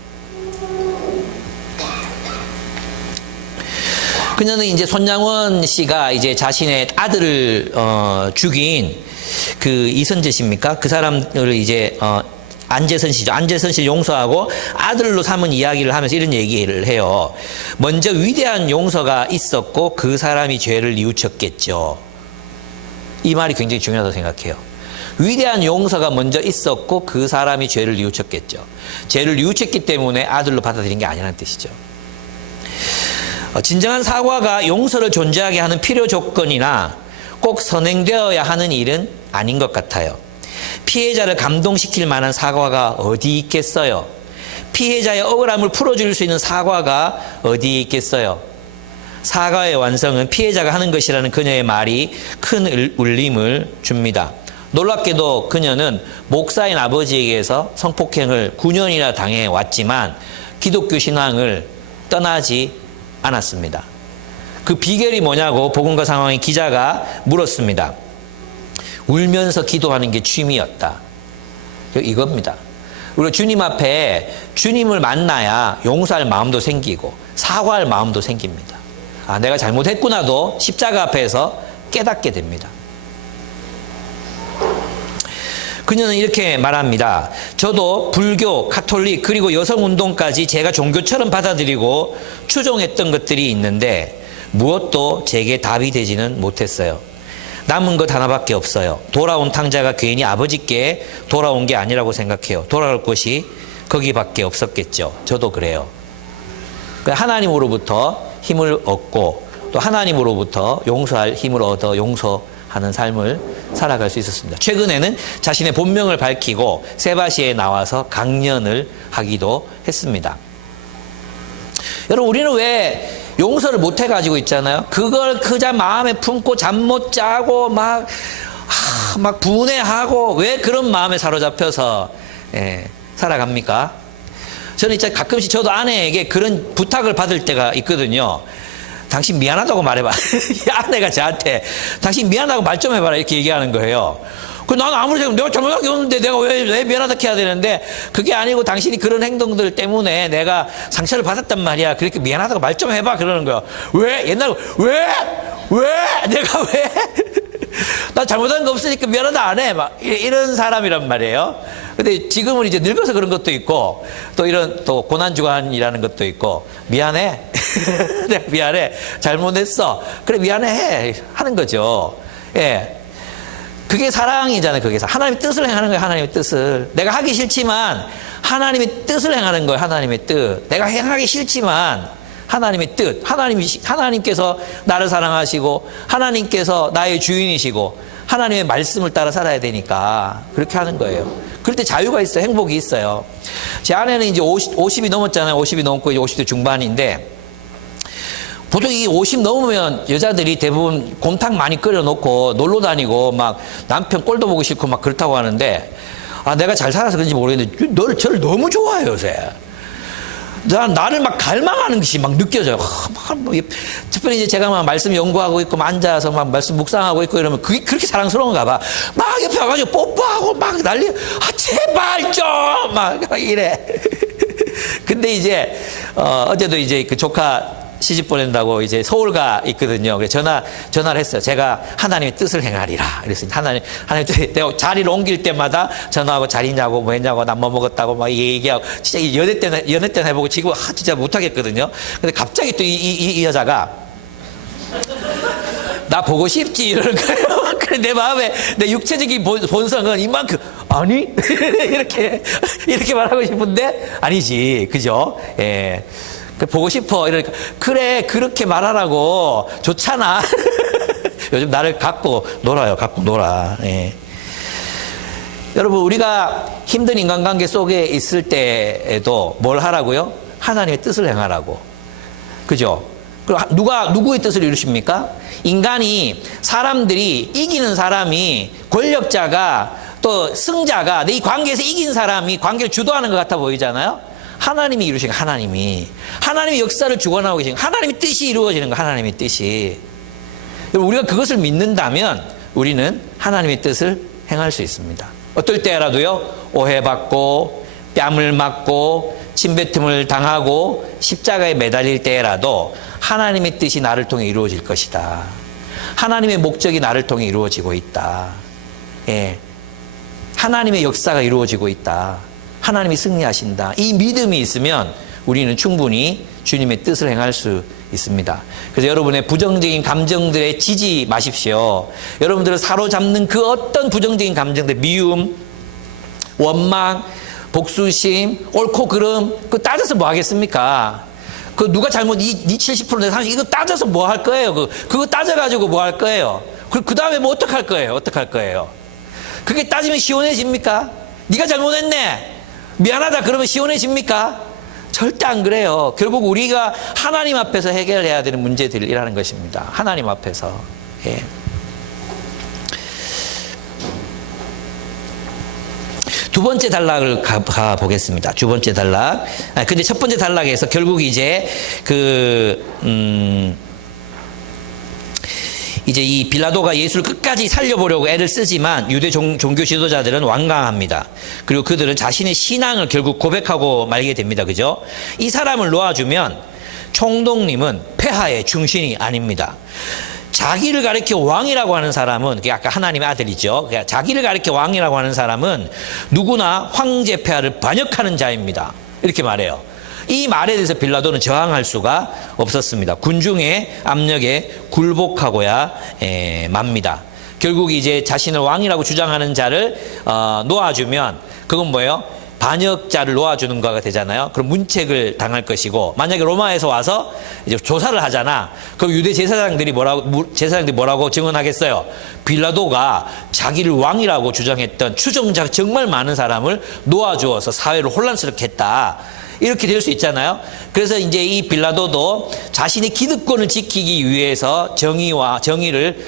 그녀는 이제 손양원 씨가 이제 자신의 아들을 죽인 그 이선재 씨입니까? 그 사람을 이제 안재선 씨죠. 안재선 씨를 용서하고 아들로 삼은 이야기를 하면서 이런 얘기를 해요. 먼저 위대한 용서가 있었고 그 사람이 죄를 뉘우쳤겠죠. 이 말이 굉장히 중요하다고 생각해요. 위대한 용서가 먼저 있었고 그 사람이 죄를 뉘우쳤겠죠. 죄를 뉘우쳤기 때문에 아들로 받아들인 게 아니라는 뜻이죠. 진정한 사과가 용서를 존재하게 하는 필요 조건이나 꼭 선행되어야 하는 일은 아닌 것 같아요. 피해자를 감동시킬 만한 사과가 어디 있겠어요? 피해자의 억울함을 풀어줄 수 있는 사과가 어디 있겠어요? 사과의 완성은 피해자가 하는 것이라는 그녀의 말이 큰 울림을 줍니다. 놀랍게도 그녀는 목사인 아버지에게서 성폭행을 9년이나 당해왔지만 기독교 신앙을 떠나지 않았습니다. 그 비결이 뭐냐고 복음과 상황의 기자가 물었습니다. 울면서 기도하는 게 취미였다. 이겁니다. 우리가 주님 앞에 주님을 만나야 용서할 마음도 생기고 사과할 마음도 생깁니다. 아, 내가 잘못했구나도 십자가 앞에서 깨닫게 됩니다. 그녀는 이렇게 말합니다. 저도 불교, 카톨릭 그리고 여성운동까지 제가 종교처럼 받아들이고 추종했던 것들이 있는데 무엇도 제게 답이 되지는 못했어요. 남은 것 하나밖에 없어요. 돌아온 탕자가 괜히 아버지께 돌아온 게 아니라고 생각해요. 돌아갈 곳이 거기밖에 없었겠죠. 저도 그래요. 하나님으로부터 힘을 얻고 또 하나님으로부터 용서할 힘을 얻어 용서하는 삶을 살아갈 수 있었습니다. 최근에는 자신의 본명을 밝히고 세바시에 나와서 강연을 하기도 했습니다. 여러분, 우리는 왜 용서를 못 해가지고 있잖아요. 그걸 그저 마음에 품고 잠 못 자고 막 분해하고 왜 그런 마음에 사로잡혀서 살아갑니까? 저는 진짜 가끔씩 저도 아내에게 그런 부탁을 받을 때가 있거든요. 당신 미안하다고 말해봐. 아내가 저한테 당신 미안하다고 말 좀 해봐라 이렇게 얘기하는 거예요. 나는 아무리 생각해도 내가 잘못한 게 없는데 내가 왜 미안하다 해야 되는데 그게 아니고 당신이 그런 행동들 때문에 내가 상처를 받았단 말이야. 그렇게 미안하다고 말 좀 해봐 그러는 거야. 왜? 옛날에 왜? 내가 왜? 나 잘못한 거 없으니까 미안하다 안 해. 막 이런 사람이란 말이에요. 근데 지금은 이제 늙어서 그런 것도 있고 또 이런 또 고난주간이라는 것도 있고 미안해. 내가 미안해. 잘못했어. 그래 미안해 해. 하는 거죠. 예. 그게 사랑이잖아요. 그게 하나님의 뜻을 행하는 거예요. 하나님의 뜻을. 내가 하기 싫지만 하나님의 뜻을 행하는 거예요. 하나님의 뜻. 내가 행하기 싫지만 하나님의 뜻. 하나님께서 나를 사랑하시고 하나님께서 나의 주인이시고 하나님의 말씀을 따라 살아야 되니까 그렇게 하는 거예요. 그럴 때 자유가 있어요. 행복이 있어요. 제 아내는 이제 50이 넘었잖아요. 50이 넘고 이제 50대 중반인데 보통 이 50 넘으면 여자들이 대부분 곰탕 많이 끓여놓고 놀러 다니고 막 남편 꼴도 보기 싫고 막 그렇다고 하는데 내가 잘 살아서 그런지 모르겠는데 저를 너무 좋아해요 요새. 나를 막 갈망하는 것이 막 느껴져요. 특별히 이제 제가 막 말씀 연구하고 있고 막 앉아서 막 말씀 묵상하고 있고 이러면 그게 그렇게 사랑스러운가 봐. 막 옆에 와가지고 뽀뽀하고 막 난리. 제발 좀 막 이래. 근데 이제 어제도 이제 그 조카 시집 보낸다고 이제 서울 가 있거든요. 그래서 전화를 했어요. 제가 하나님의 뜻을 행하리라. 그랬더니 하나님 뜻, 내가 자리를 옮길 때마다 전화하고 잘 있냐고 뭐 했냐고 나 뭐 먹었다고 막 얘기하고 진짜 연애 때는 해보고 지금 진짜 못하겠거든요. 근데 갑자기 또 이 여자가 나 보고 싶지 이러는 거예요. 그래 내 마음에 내 육체적인 본성은 이만큼 아니 이렇게 말하고 싶은데 아니지, 그죠? 예. 보고 싶어 이러니까 그래 그렇게 말하라고 좋잖아. 요즘 나를 갖고 놀아. 예. 여러분 우리가 힘든 인간관계 속에 있을 때에도 뭘 하라고요? 하나님의 뜻을 행하라고. 그죠? 그럼 누구의 뜻을 이루십니까? 인간이 사람들이 이기는 사람이 권력자가 또 승자가 이 관계에서 이긴 사람이 관계를 주도하는 것 같아 보이잖아요. 하나님이 이루신 하나님이 역사를 주관하고 계신 하나님의 뜻이 이루어지는 거. 하나님의 뜻이. 우리가 그것을 믿는다면 우리는 하나님의 뜻을 행할 수 있습니다. 어떨 때라도요. 오해받고 뺨을 맞고 침뱉음을 당하고 십자가에 매달릴 때라도 하나님의 뜻이 나를 통해 이루어질 것이다. 하나님의 목적이 나를 통해 이루어지고 있다. 예. 하나님의 역사가 이루어지고 있다. 하나님이 승리하신다. 이 믿음이 있으면 우리는 충분히 주님의 뜻을 행할 수 있습니다. 그래서 여러분의 부정적인 감정들에 지지 마십시오. 여러분들을 사로잡는 그 어떤 부정적인 감정들, 미움, 원망, 복수심, 옳고 그름, 그거 따져서 뭐 하겠습니까? 그 누가 잘못, 니 70% 내 30%, 이거 따져서 뭐 할 거예요? 그거 따져가지고 뭐 할 거예요? 그 다음에 뭐 어떡할 거예요? 그게 따지면 시원해집니까? 네가 잘못했네. 미안하다 그러면 시원해집니까? 절대 안 그래요. 결국 우리가 하나님 앞에서 해결해야 되는 문제들이라는 것입니다. 하나님 앞에서. 예. 두 번째 단락을 가보겠습니다. 두 번째 단락. 근데 첫 번째 단락에서 결국 이제 이제 이 빌라도가 예수를 끝까지 살려보려고 애를 쓰지만 유대 종교 지도자들은 완강합니다. 그리고 그들은 자신의 신앙을 결국 고백하고 말게 됩니다. 그죠? 이 사람을 놓아주면 총독님은 폐하의 중심이 아닙니다. 자기를 가리켜 왕이라고 하는 사람은, 그게 아까 하나님의 아들이죠. 자기를 가리켜 왕이라고 하는 사람은 누구나 황제 폐하를 반역하는 자입니다. 이렇게 말해요. 이 말에 대해서 빌라도는 저항할 수가 없었습니다. 군중의 압력에 굴복하고야 맙니다. 결국 이제 자신을 왕이라고 주장하는 자를 놓아주면 그건 뭐예요? 반역자를 놓아주는 거가 되잖아요. 그럼 문책을 당할 것이고, 만약에 로마에서 와서 이제 조사를 하잖아. 그럼 유대 제사장들이 뭐라고 증언하겠어요? 빌라도가 자기를 왕이라고 주장했던 추종자 정말 많은 사람을 놓아주어서 사회를 혼란스럽게 했다. 이렇게 될 수 있잖아요. 그래서 이제 이 빌라도도 자신의 기득권을 지키기 위해서 정의를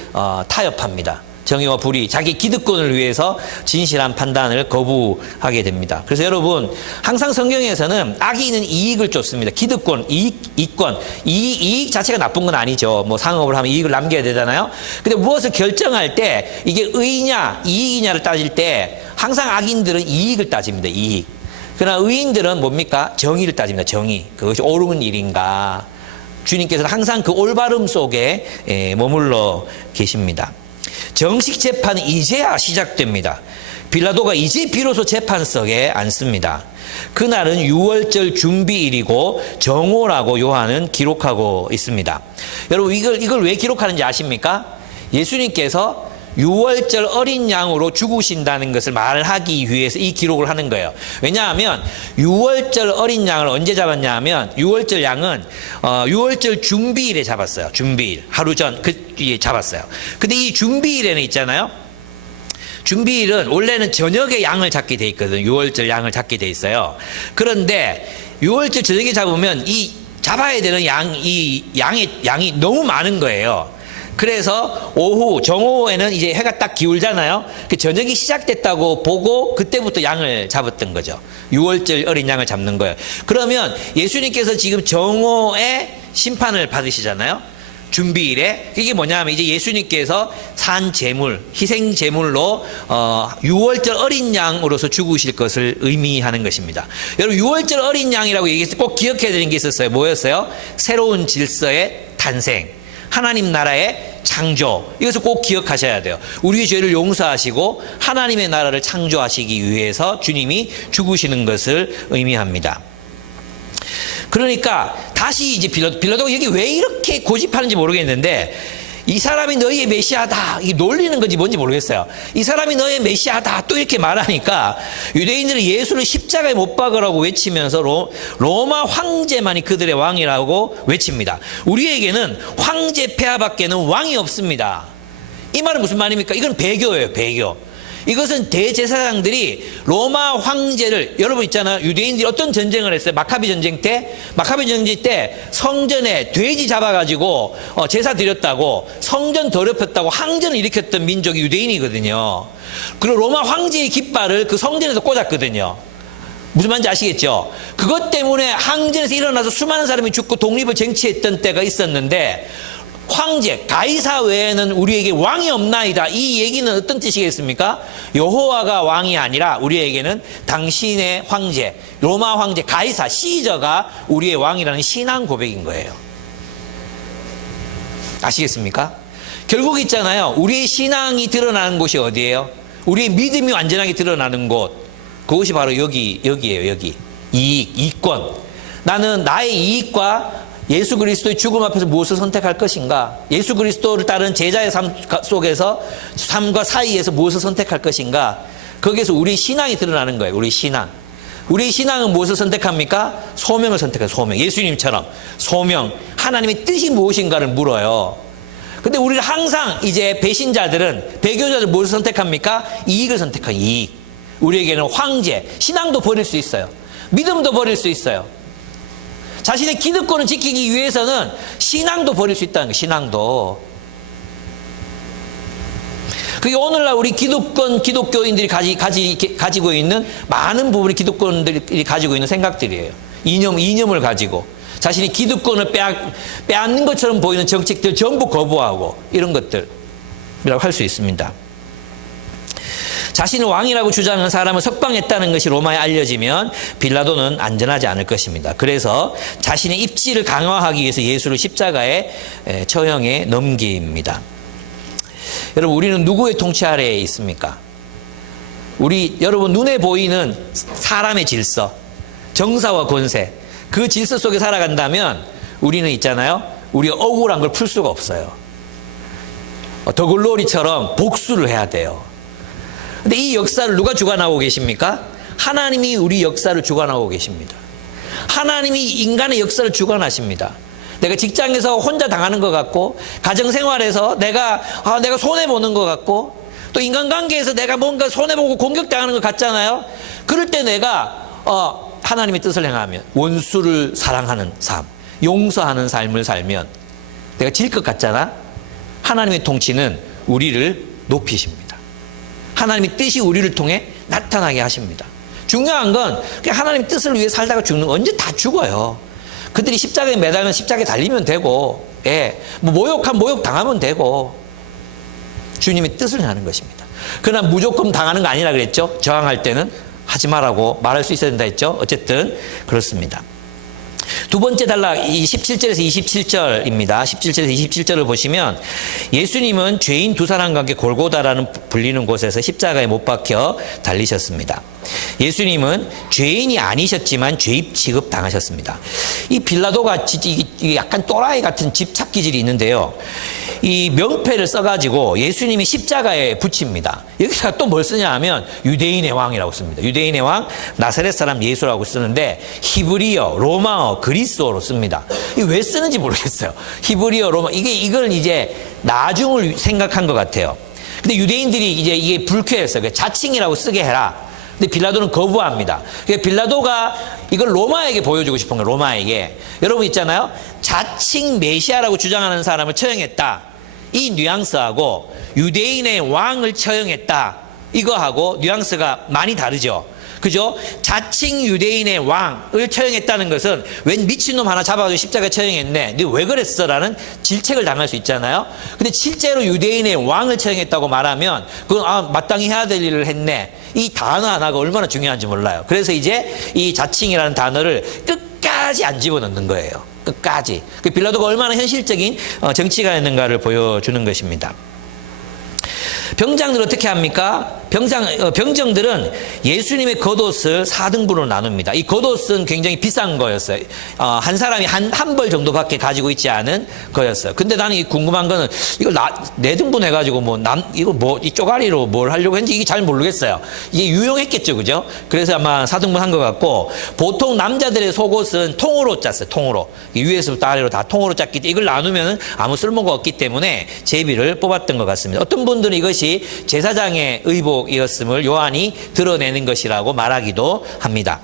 타협합니다. 정의와 불의, 자기 기득권을 위해서 진실한 판단을 거부하게 됩니다. 그래서 여러분, 항상 성경에서는 악인은 이익을 쫓습니다. 기득권, 이권. 이익 자체가 나쁜 건 아니죠. 뭐 상업을 하면 이익을 남겨야 되잖아요. 근데 무엇을 결정할 때 이게 의냐, 이익이냐를 따질 때 항상 악인들은 이익을 따집니다. 이익. 그러나 의인들은 뭡니까? 정의를 따집니다. 정의. 그것이 옳은 일인가. 주님께서는 항상 그 올바름 속에 머물러 계십니다. 정식 재판은 이제야 시작됩니다. 빌라도가 이제 비로소 재판석에 앉습니다. 그날은 유월절 준비일이고 정오라고 요한은 기록하고 있습니다. 여러분, 이걸 왜 기록하는지 아십니까? 예수님께서 유월절 어린 양으로 죽으신다는 것을 말하기 위해서 이 기록을 하는 거예요. 왜냐하면 유월절 어린 양을 언제 잡았냐 하면 유월절 양은 유월절 준비일에 잡았어요. 준비일. 하루 전 잡았어요. 근데 이 준비일에는 있잖아요. 준비일은 원래는 저녁에 양을 잡게 돼 있거든요. 유월절 양을 잡게 돼 있어요. 그런데 유월절 저녁에 잡으면 이 잡아야 되는 양이 너무 많은 거예요. 그래서 오후 정오에는 이제 해가 딱 기울잖아요. 그 저녁이 시작됐다고 보고 그때부터 양을 잡았던 거죠. 유월절 어린 양을 잡는 거예요. 그러면 예수님께서 지금 정오에 심판을 받으시잖아요. 준비일에. 이게 뭐냐면 이제 예수님께서 산 제물, 희생 제물로 유월절 어린 양으로서 죽으실 것을 의미하는 것입니다. 여러분, 유월절 어린 양이라고 얘기해서 꼭 기억해야 되는 게 있었어요. 뭐였어요? 새로운 질서의 탄생. 하나님 나라의 창조. 이것을 꼭 기억하셔야 돼요. 우리의 죄를 용서하시고 하나님의 나라를 창조하시기 위해서 주님이 죽으시는 것을 의미합니다. 그러니까 다시 이제 빌라도가 여기 왜 이렇게 고집하는지 모르겠는데, 이 사람이 너희의 메시아다, 이게 놀리는 건지 뭔지 모르겠어요. 이 사람이 너희의 메시아다 또 이렇게 말하니까 유대인들은 예수를 십자가에 못 박으라고 외치면서 로마 황제만이 그들의 왕이라고 외칩니다. 우리에게는 황제 폐하밖에는 왕이 없습니다. 이 말은 무슨 말입니까? 이건 배교예요. 배교. 이것은 대제사장들이 로마 황제를, 여러분 있잖아요. 유대인들이 어떤 전쟁을 했어요? 마카비 전쟁 때 성전에 돼지 잡아가지고 제사 드렸다고, 성전 더럽혔다고 항전을 일으켰던 민족이 유대인이거든요. 그리고 로마 황제의 깃발을 그 성전에서 꽂았거든요. 무슨 말인지 아시겠죠? 그것 때문에 항전에서 일어나서 수많은 사람이 죽고 독립을 쟁취했던 때가 있었는데, 황제, 가이사 외에는 우리에게 왕이 없나이다. 이 얘기는 어떤 뜻이겠습니까? 여호와가 왕이 아니라 우리에게는 당신의 황제, 로마 황제, 가이사, 시저가 우리의 왕이라는 신앙 고백인 거예요. 아시겠습니까? 결국 있잖아요. 우리의 신앙이 드러나는 곳이 어디예요? 우리의 믿음이 완전하게 드러나는 곳. 그것이 바로 여기예요. 여기. 이권. 나는 나의 이익과 예수 그리스도의 죽음 앞에서 무엇을 선택할 것인가? 예수 그리스도를 따른 제자의 삶 속에서, 삶과 사이에서 무엇을 선택할 것인가? 거기에서 우리 신앙이 드러나는 거예요. 우리 신앙. 우리 신앙은 무엇을 선택합니까? 소명을 선택해요. 소명. 예수님처럼 소명. 하나님의 뜻이 무엇인가를 물어요. 근데 우리는 항상 이제 배신자들은, 배교자들 무엇을 선택합니까? 이익을 선택해요. 이익. 우리에게는 황제, 신앙도 버릴 수 있어요. 믿음도 버릴 수 있어요. 자신의 기득권을 지키기 위해서는 신앙도 버릴 수 있다는 거예요. 신앙도. 그게 오늘날 우리 기독교인들이 가지고 있는 많은 부분이 기득권들이 가지고 있는 생각들이에요. 이념을 가지고 자신의 기득권을 빼앗는 것처럼 보이는 정책들 전부 거부하고 이런 것들이라고 할 수 있습니다. 자신을 왕이라고 주장하는 사람을 석방했다는 것이 로마에 알려지면 빌라도는 안전하지 않을 것입니다. 그래서 자신의 입지를 강화하기 위해서 예수를 십자가에 처형해 넘깁니다. 여러분, 우리는 누구의 통치 아래에 있습니까? 여러분 눈에 보이는 사람의 질서, 정사와 권세, 그 질서 속에 살아간다면 우리는 있잖아요. 우리가 억울한 걸 풀 수가 없어요. 더글로리처럼 복수를 해야 돼요. 근데 이 역사를 누가 주관하고 계십니까? 하나님이 우리 역사를 주관하고 계십니다. 하나님이 인간의 역사를 주관하십니다. 내가 직장에서 혼자 당하는 것 같고, 가정생활에서 내가 손해보는 것 같고, 또 인간관계에서 내가 뭔가 손해보고 공격당하는 것 같잖아요. 그럴 때 내가 하나님의 뜻을 행하면, 원수를 사랑하는 삶, 용서하는 삶을 살면 내가 질 것 같잖아? 하나님의 통치는 우리를 높이십니다. 하나님의 뜻이 우리를 통해 나타나게 하십니다. 중요한 건 그냥 하나님 뜻을 위해 살다가 죽는 거, 언제 다 죽어요. 그들이 십자가에 매달면 십자가에 달리면 되고, 예, 뭐 모욕한 모욕 당하면 되고, 주님의 뜻을 하는 것입니다. 그러나 무조건 당하는 거 아니라 그랬죠. 저항할 때는 하지 말라고 말할 수 있어야 된다 했죠. 어쨌든 그렇습니다. 두 번째 단락 17절에서 27절입니다. 17절에서 27절을 보시면 예수님은 죄인 두 사람과 함께 골고다라는 불리는 곳에서 십자가에 못 박혀 달리셨습니다. 예수님은 죄인이 아니셨지만 죄입 취급 당하셨습니다. 이 빌라도가 약간 또라이 같은 집착 기질이 있는데요. 이 명패를 써가지고 예수님이 십자가에 붙입니다. 여기서 또 뭘 쓰냐 하면 유대인의 왕이라고 씁니다. 유대인의 왕, 나사렛 사람 예수라고 쓰는데 히브리어, 로마어, 그리스어로 씁니다. 이게 왜 쓰는지 모르겠어요. 히브리어, 로마, 이걸 이제 나중을 생각한 것 같아요. 근데 유대인들이 이제 이게 불쾌했어요. 자칭이라고 쓰게 해라. 근데 빌라도는 거부합니다. 빌라도가 이걸 로마에게 보여주고 싶은 거예요. 로마에게. 여러분 있잖아요. 자칭 메시아라고 주장하는 사람을 처형했다. 이 뉘앙스하고 유대인의 왕을 처형했다. 이거하고 뉘앙스가 많이 다르죠. 그죠? 자칭 유대인의 왕을 처형했다는 것은 웬 미친놈 하나 잡아가지고 십자가에 처형했네. 너 왜 그랬어? 라는 질책을 당할 수 있잖아요. 근데 실제로 유대인의 왕을 처형했다고 말하면 그건 마땅히 해야 될 일을 했네. 이 단어 하나가 얼마나 중요한지 몰라요. 그래서 이제 이 자칭이라는 단어를 끝까지 안 집어넣는 거예요. 끝까지. 빌라도가 얼마나 현실적인 정치가였는가를 보여주는 것입니다. 병장들 어떻게 합니까? 병정들은 예수님의 겉옷을 4등분으로 나눕니다. 이 겉옷은 굉장히 비싼 거였어요. 한 사람이 한 벌 정도밖에 가지고 있지 않은 거였어요. 근데 나는 궁금한 거는 이걸 4등분 해가지고 이 쪼가리로 뭘 하려고 했는지 이게 잘 모르겠어요. 이게 유용했겠죠, 그죠? 그래서 아마 4등분 한 것 같고, 보통 남자들의 속옷은 통으로 짰어요, 통으로. 위에서부터 아래로 다 통으로 짰기 때문에 이걸 나누면 아무 쓸모가 없기 때문에 제비를 뽑았던 것 같습니다. 어떤 분들은 이것이 제사장의 의복이었음을 요한이 드러내는 것이라고 말하기도 합니다.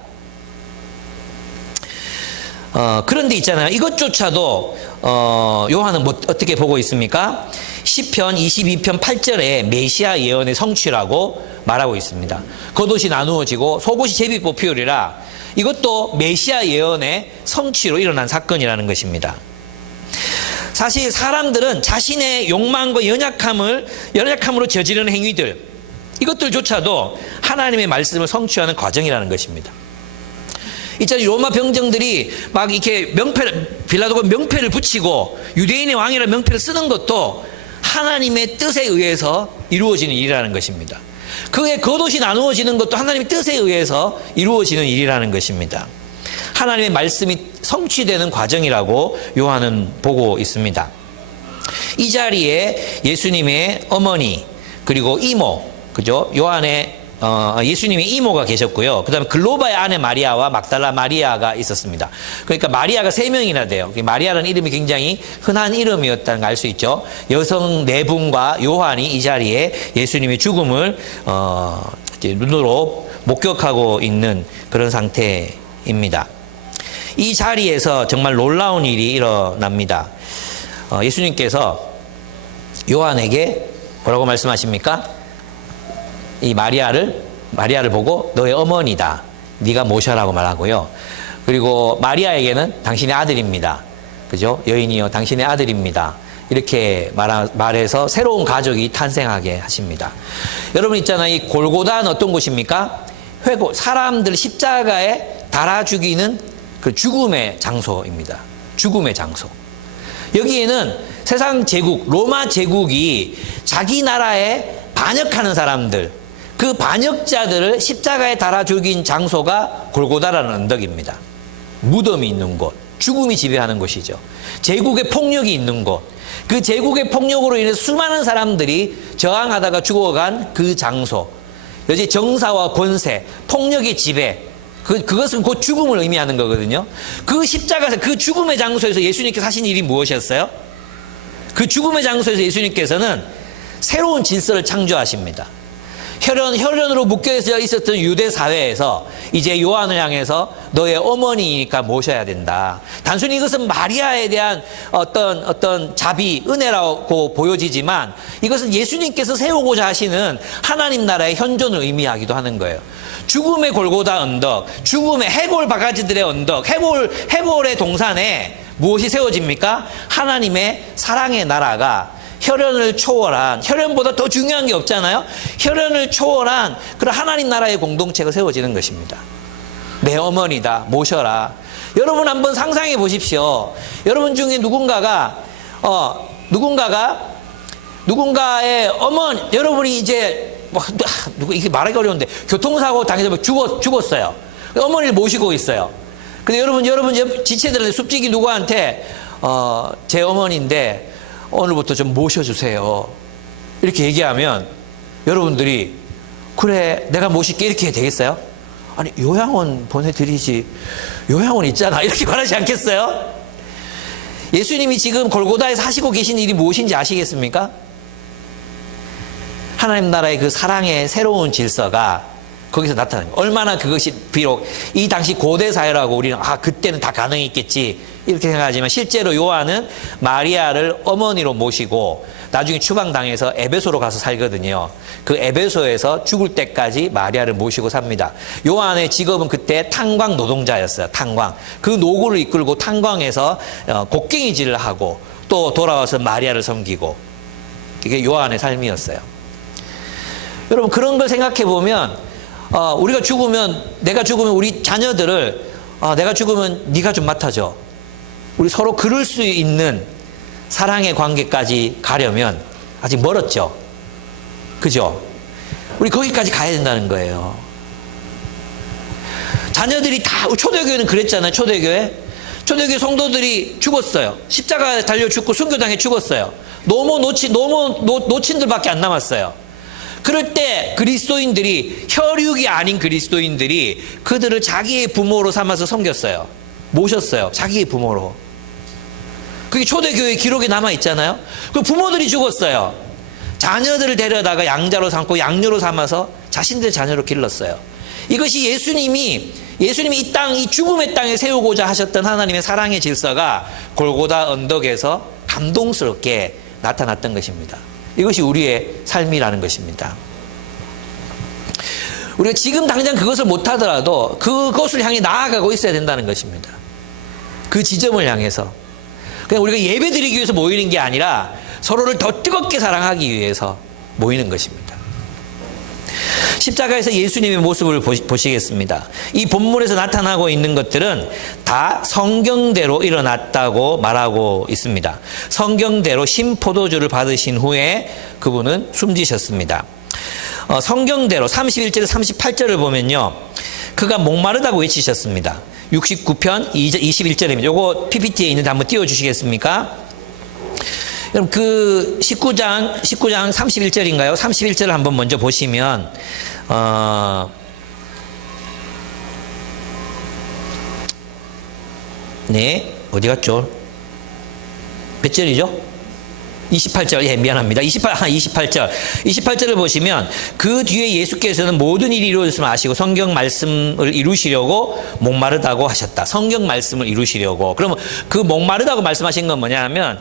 그런데 있잖아요. 이것조차도 요한은 어떻게 보고 있습니까? 시편 22편 8절에 메시아 예언의 성취라고 말하고 있습니다. 겉옷이 나누어지고 속옷이 제비 뽑히우리라. 이것도 메시아 예언의 성취로 일어난 사건이라는 것입니다. 사실 사람들은 자신의 욕망과 연약함으로 저지르는 행위들, 이것들조차도 하나님의 말씀을 성취하는 과정이라는 것입니다. 있잖아요. 로마 병정들이 막 이렇게 빌라도가 명패를 붙이고 유대인의 왕이라는 명패를 쓰는 것도 하나님의 뜻에 의해서 이루어지는 일이라는 것입니다. 그의 겉옷이 나누어지는 것도 하나님의 뜻에 의해서 이루어지는 일이라는 것입니다. 하나님의 말씀이 성취되는 과정이라고 요한은 보고 있습니다. 이 자리에 예수님의 어머니 그리고 이모, 그죠? 요한의 예수님의 이모가 계셨고요. 그 다음에 글로바의 아내 마리아와 막달라 마리아가 있었습니다. 그러니까 마리아가 3명이나 돼요. 마리아라는 이름이 굉장히 흔한 이름이었다는 걸 알 수 있죠. 여성 4분과 요한이 이 자리에 예수님의 죽음을 눈으로 목격하고 있는 그런 상태입니다. 이 자리에서 정말 놀라운 일이 일어납니다. 예수님께서 요한에게 뭐라고 말씀하십니까? 이 마리아를 보고 너의 어머니다. 네가 모셔라고 말하고요. 그리고 마리아에게는 당신의 아들입니다. 그죠? 여인이여 당신의 아들입니다. 이렇게 말해서 새로운 가족이 탄생하게 하십니다. 여러분 있잖아요. 이 골고다는 어떤 곳입니까? 사람들 십자가에 달아 죽이는 그 죽음의 장소입니다. 죽음의 장소. 여기에는 세상 제국, 로마 제국이 자기 나라에 반역하는 사람들, 그 반역자들을 십자가에 달아 죽인 장소가 골고다라는 언덕입니다. 무덤이 있는 곳, 죽음이 지배하는 곳이죠. 제국의 폭력이 있는 곳, 그 제국의 폭력으로 인해서 수많은 사람들이 저항하다가 죽어간 그 장소, 여기 정사와 권세, 폭력의 지배, 그것은 곧 죽음을 의미하는 거거든요. 그 십자가에서, 그 죽음의 장소에서 예수님께서 하신 일이 무엇이었어요? 그 죽음의 장소에서 예수님께서는 새로운 질서를 창조하십니다. 혈연으로 묶여 있었던 유대 사회에서 이제 요한을 향해서 너의 어머니니까 모셔야 된다. 단순히 이것은 마리아에 대한 어떤 자비, 은혜라고 보여지지만 이것은 예수님께서 세우고자 하시는 하나님 나라의 현존을 의미하기도 하는 거예요. 죽음의 골고다 언덕, 죽음의 해골 바가지들의 언덕, 해골의 동산에 무엇이 세워집니까? 하나님의 사랑의 나라가 혈연을 초월한, 혈연보다 더 중요한 게 없잖아요. 혈연을 초월한 그런 하나님 나라의 공동체가 세워지는 것입니다. 내 어머니다, 모셔라. 여러분 한번 상상해 보십시오. 여러분 중에 누군가의 어머니, 여러분이 이제 이게 말하기 어려운데 교통사고 당해서 죽었어요. 어머니를 모시고 있어요. 근데 여러분 지체들은 숲지기 누구한테 제 어머니인데 오늘부터 좀 모셔주세요. 이렇게 얘기하면 여러분들이 그래 내가 모실게 이렇게 되겠어요? 아니 요양원 보내드리지. 요양원 있잖아. 이렇게 말하지 않겠어요? 예수님이 지금 골고다에서 하시고 계신 일이 무엇인지 아시겠습니까? 하나님 나라의 그 사랑의 새로운 질서가 거기서 나타나는 거예요. 얼마나 그것이 비록 이 당시 고대 사회라고 우리는 그때는 다 가능했겠지 이렇게 생각하지만 실제로 요한은 마리아를 어머니로 모시고 나중에 추방당해서 에베소로 가서 살거든요. 그 에베소에서 죽을 때까지 마리아를 모시고 삽니다. 요한의 직업은 그때 탄광 노동자였어요. 탄광. 그 노구를 이끌고 탄광에서 곡괭이질을 하고 또 돌아와서 마리아를 섬기고 이게 요한의 삶이었어요. 여러분 그런 걸 생각해 보면 내가 죽으면 우리 자녀들을 내가 죽으면 네가 좀 맡아줘. 우리 서로 그럴 수 있는 사랑의 관계까지 가려면 아직 멀었죠. 그죠? 우리 거기까지 가야 된다는 거예요. 자녀들이 다 초대교회는 그랬잖아요. 초대교회 성도들이 죽었어요. 십자가 달려 죽고 순교당해 죽었어요. 너무 노친들밖에 안 남았어요. 그럴 때 그리스도인들이 혈육이 아닌 그리스도인들이 그들을 자기의 부모로 삼아서 섬겼어요. 모셨어요. 자기의 부모로. 그게 초대교회 기록에 남아 있잖아요. 그 부모들이 죽었어요. 자녀들을 데려다가 양자로 삼고 양녀로 삼아서 자신들의 자녀로 길렀어요. 이것이 예수님이 이 죽음의 땅에 세우고자 하셨던 하나님의 사랑의 질서가 골고다 언덕에서 감동스럽게 나타났던 것입니다. 이것이 우리의 삶이라는 것입니다. 우리가 지금 당장 그것을 못하더라도 그것을 향해 나아가고 있어야 된다는 것입니다. 그 지점을 향해서. 그냥 우리가 예배 드리기 위해서 모이는 게 아니라 서로를 더 뜨겁게 사랑하기 위해서 모이는 것입니다. 십자가에서 예수님의 모습을 보시겠습니다. 이 본문에서 나타나고 있는 것들은 다 성경대로 일어났다고 말하고 있습니다. 성경대로 신포도주를 받으신 후에 그분은 숨지셨습니다. 성경대로 31절 38절을 보면요. 그가 목마르다고 외치셨습니다. 69편 21절입니다. 요거 PPT에 있는데 한번 띄워주시겠습니까? 그럼 그 19장 31절인가요? 31절을 한번 먼저 보시면 네, 어디 갔죠? 몇 절이죠? 28절, 예, 미안합니다. 28절. 28절을 보시면 그 뒤에 예수께서는 모든 일이 이루어졌음을 아시고 성경 말씀을 이루시려고 목마르다고 하셨다. 성경 말씀을 이루시려고. 그러면 그 목마르다고 말씀하신 건 뭐냐면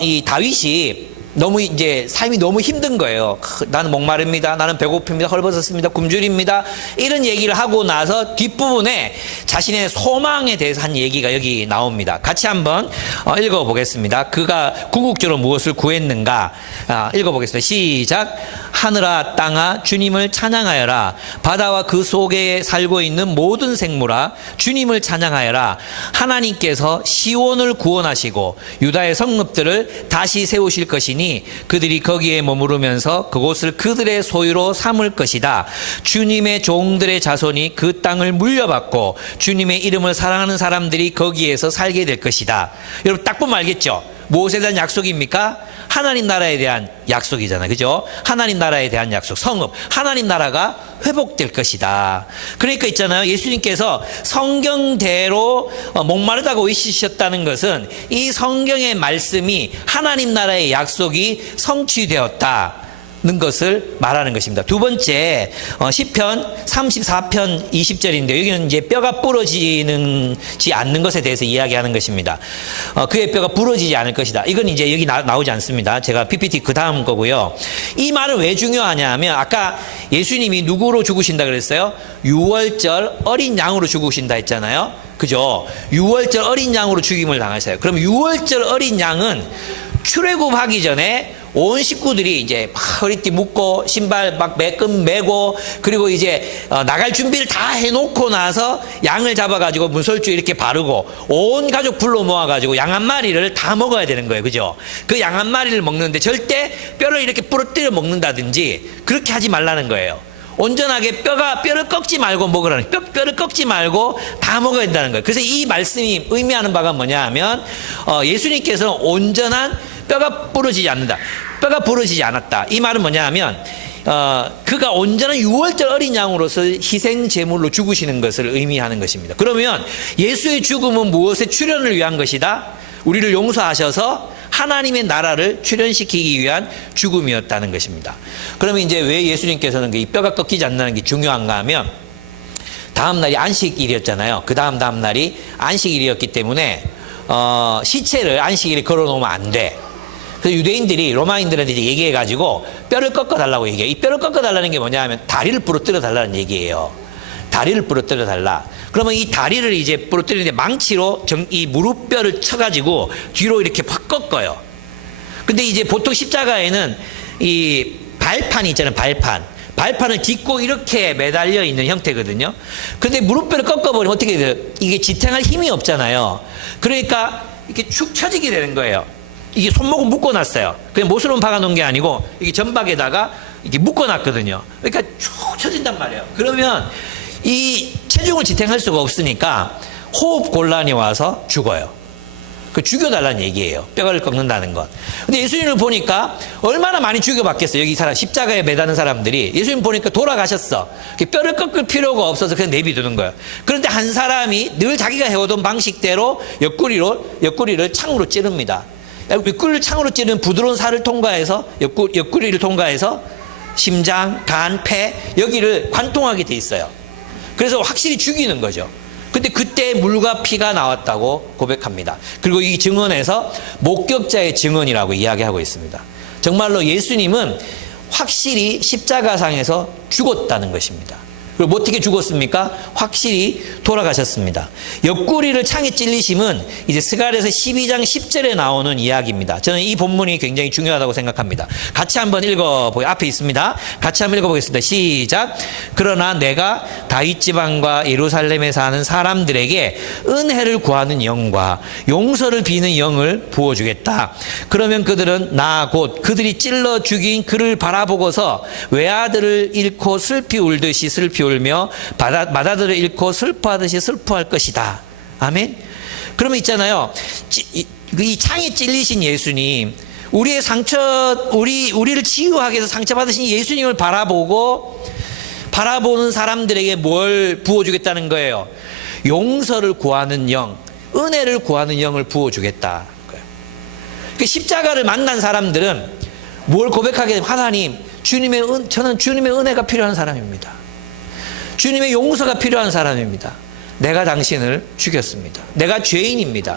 이 다윗이 너무 이제 삶이 너무 힘든 거예요. 나는 목마릅니다. 나는 배고픕니다. 헐벗었습니다. 굶주립니다. 이런 얘기를 하고 나서 뒷부분에 자신의 소망에 대해서 한 얘기가 여기 나옵니다. 같이 한번 읽어보겠습니다. 그가 궁극적으로 무엇을 구했는가? 읽어보겠습니다. 시작. 하늘아 땅아 주님을 찬양하여라. 바다와 그 속에 살고 있는 모든 생물아 주님을 찬양하여라. 하나님께서 시온을 구원하시고 유다의 성읍들을 다시 세우실 것이니 그들이 거기에 머무르면서 그곳을 그들의 소유로 삼을 것이다. 주님의 종들의 자손이 그 땅을 물려받고 주님의 이름을 사랑하는 사람들이 거기에서 살게 될 것이다. 여러분 딱 보면 알겠죠? 무엇에 대한 약속입니까? 하나님 나라에 대한 약속이잖아요. 그죠? 하나님 나라에 대한 약속, 성읍, 하나님 나라가 회복될 것이다. 그러니까 있잖아요. 예수님께서 성경대로 목마르다고 외치셨다는 것은 이 성경의 말씀이 하나님 나라의 약속이 성취되었다는 것을 말하는 것입니다. 두 번째, 시편 34편 20절인데 여기는 이제 뼈가 부러지지 않는 것에 대해서 이야기하는 것입니다. 그의 뼈가 부러지지 않을 것이다. 이건 이제 여기 나오지 않습니다. 제가 PPT 그 다음 거고요. 이 말은 왜 중요하냐 하면 아까 예수님이 누구로 죽으신다 그랬어요? 유월절 어린 양으로 죽으신다 했잖아요. 그죠? 유월절 어린 양으로 죽임을 당하셨어요. 그럼 유월절 어린 양은 출애굽하기 전에 온 식구들이 이제 막 허리띠 묶고 신발 막 매끈 매고 그리고 이제 나갈 준비를 다 해놓고 나서 양을 잡아가지고 문설주 이렇게 바르고 온 가족 불러 모아가지고 양 한 마리를 다 먹어야 되는 거예요. 그죠? 그 양 한 마리를 먹는데 절대 뼈를 이렇게 부러뜨려 먹는다든지 그렇게 하지 말라는 거예요. 온전하게 뼈를 꺾지 말고 먹으라는 뼈를 꺾지 말고 다 먹어야 된다는 거예요. 그래서 이 말씀이 의미하는 바가 뭐냐 하면 예수님께서는 온전한 뼈가 부러지지 않는다. 뼈가 부러지지 않았다. 이 말은 뭐냐 하면 그가 온전한 유월절 어린 양으로서 희생 제물로 죽으시는 것을 의미하는 것입니다. 그러면 예수의 죽음은 무엇의 출현을 위한 것이다? 우리를 용서하셔서 하나님의 나라를 출현시키기 위한 죽음이었다는 것입니다. 그러면 이제 왜 예수님께서는 이 뼈가 꺾이지 않는 게 중요한가 하면 다음 날이 안식일이었잖아요. 그 다음 날이 안식일이었기 때문에 시체를 안식일에 걸어놓으면 안 돼. 그래서 유대인들이 로마인들한테 얘기해가지고 뼈를 꺾어달라고 얘기해요. 이 뼈를 꺾어달라는 게 뭐냐 하면 다리를 부러뜨려 달라는 얘기예요. 다리를 부러뜨려 달라. 그러면 이 다리를 이제 부러뜨리는데 망치로 이 무릎뼈를 쳐가지고 뒤로 이렇게 확 꺾어요. 근데 이제 보통 십자가에는 이 발판이 있잖아요. 발판을 딛고 이렇게 매달려 있는 형태거든요. 근데 무릎뼈를 꺾어버리면 어떻게 돼요? 이게 지탱할 힘이 없잖아요. 그러니까 이렇게 축 처지게 되는 거예요. 이게 손목은 묶어놨어요. 그냥 못으로 박아놓은 게 아니고 이게 전박에다가 이렇게 묶어놨거든요. 그러니까 쭉 처진단 말이에요. 그러면 이 체중을 지탱할 수가 없으니까 호흡 곤란이 와서 죽어요. 그 죽여달라는 얘기예요. 뼈를 꺾는다는 것. 근데 예수님을 보니까 얼마나 많이 죽여봤겠어요. 여기 사람 십자가에 매다는 사람들이 예수님 보니까 돌아가셨어. 뼈를 꺾을 필요가 없어서 그냥 내비두는 거예요. 그런데 한 사람이 늘 자기가 해오던 방식대로 옆구리를 창으로 찌릅니다. 옆구리를 창으로 찌르는 부드러운 살을 통과해서 옆구리를 통과해서 심장, 간, 폐 여기를 관통하게 돼 있어요. 그래서 확실히 죽이는 거죠. 근데 그때 물과 피가 나왔다고 고백합니다. 그리고 이 증언에서 목격자의 증언이라고 이야기하고 있습니다. 정말로 예수님은 확실히 십자가상에서 죽었다는 것입니다. 그리고 어떻게 죽었습니까? 확실히 돌아가셨습니다. 옆구리를 창에 찔리심은 이제 스가랴서 12장 10절에 나오는 이야기입니다. 저는 이 본문이 굉장히 중요하다고 생각합니다. 같이 한번 읽어보요. 앞에 있습니다. 같이 한번 읽어보겠습니다. 시작. 그러나 내가 다윗 지방과 예루살렘에 사는 사람들에게 은혜를 구하는 영과 용서를 비는 영을 부어주겠다. 그러면 그들은 나 곧 그들이 찔러 죽인 그를 바라보고서 외아들을 잃고 슬피 울듯이 슬피 울며 맏아들을 잃고 슬퍼하듯이 슬퍼할 것이다. 아멘. 그러면 있잖아요. 이 창에 찔리신 예수님, 우리의 상처, 우리를 치유하기 위해서 상처받으신 예수님을 바라보는 사람들에게 뭘 부어주겠다는 거예요? 용서를 구하는 영, 은혜를 구하는 영을 부어주겠다. 그 십자가를 만난 사람들은 뭘 고백하게 되면 하나님, 저는 주님의 은혜가 필요한 사람입니다. 주님의 용서가 필요한 사람입니다. 내가 당신을 죽였습니다. 내가 죄인입니다.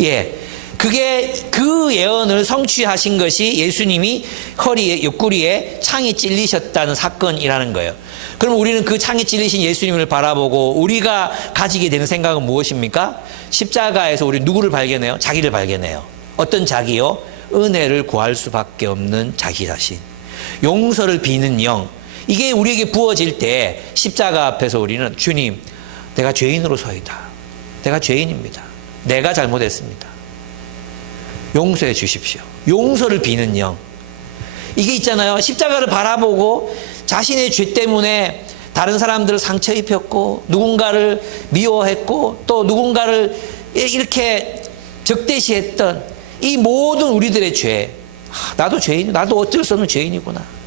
예. 그게 그 예언을 성취하신 것이 예수님이 허리에, 옆구리에 창에 찔리셨다는 사건이라는 거예요. 그럼 우리는 그 창에 찔리신 예수님을 바라보고 우리가 가지게 되는 생각은 무엇입니까? 십자가에서 우리 누구를 발견해요? 자기를 발견해요. 어떤 자기요? 은혜를 구할 수밖에 없는 자기 자신. 용서를 비는 영. 이게 우리에게 부어질 때 십자가 앞에서 우리는 주님, 내가 죄인으로서이다. 내가 죄인입니다. 내가 잘못했습니다. 용서해 주십시오. 용서를 비는 영. 이게 있잖아요. 십자가를 바라보고 자신의 죄 때문에 다른 사람들을 상처 입혔고 누군가를 미워했고 또 누군가를 이렇게 적대시했던 이 모든 우리들의 죄. 나도 죄인, 나도 어쩔 수 없는 죄인이구나.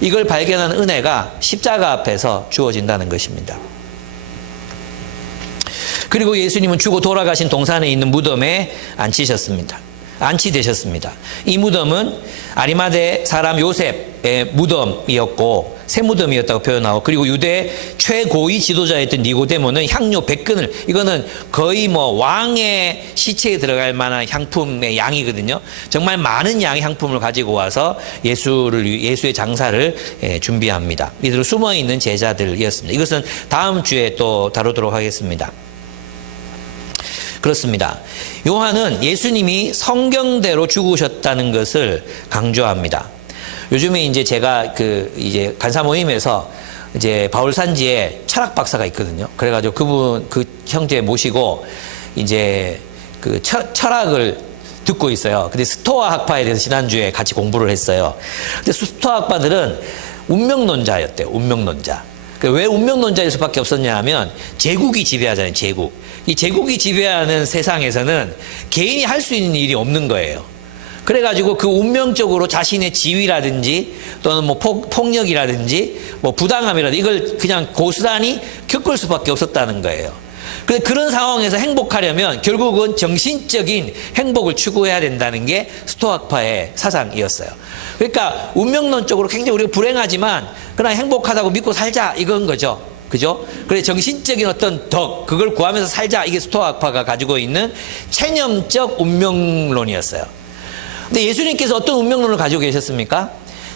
이걸 발견하는 은혜가 십자가 앞에서 주어진다는 것입니다. 그리고 예수님은 죽어 돌아가신 동산에 있는 무덤에 앉히셨습니다. 안치되셨습니다. 이 무덤은 아리마대 사람 요셉의 무덤이었고 새 무덤이었다고 표현하고, 그리고 유대 최고위 지도자였던 니고데모는 향료 100근을, 이거는 거의 뭐 왕의 시체에 들어갈 만한 향품의 양이거든요. 정말 많은 양의 향품을 가지고 와서 예수의 장사를 준비합니다. 이들은 숨어있는 제자들이었습니다. 이것은 다음 주에 또 다루도록 하겠습니다. 그렇습니다. 요한은 예수님이 성경대로 죽으셨다는 것을 강조합니다. 요즘에 이제 제가 이제 간사 모임에서 이제 바울산지에 철학 박사가 있거든요. 그래가지고 그 형제 모시고 이제 그 철학을 듣고 있어요. 근데 스토아 학파에 대해서 지난주에 같이 공부를 했어요. 근데 스토아 학파들은 운명론자였대요. 운명론자. 왜 운명론자일 수밖에 없었냐 하면 제국이 지배하잖아요. 이 제국이 지배하는 세상에서는 개인이 할 수 있는 일이 없는 거예요. 그래가지고 그 운명적으로 자신의 지위라든지 또는 뭐 폭력이라든지 뭐 부당함이라든지 이걸 그냥 고스란히 겪을 수밖에 없었다는 거예요. 그런 상황에서 행복하려면 결국은 정신적인 행복을 추구해야 된다는 게 스토아파의 사상이었어요. 그러니까 운명론적으로 굉장히 우리가 불행하지만 그러나 행복하다고 믿고 살자 이건 거죠. 그죠? 그래 정신적인 어떤 덕 그걸 구하면서 살자, 이게 스토아파가 가지고 있는 체념적 운명론이었어요. 근데 예수님께서 어떤 운명론을 가지고 계셨습니까?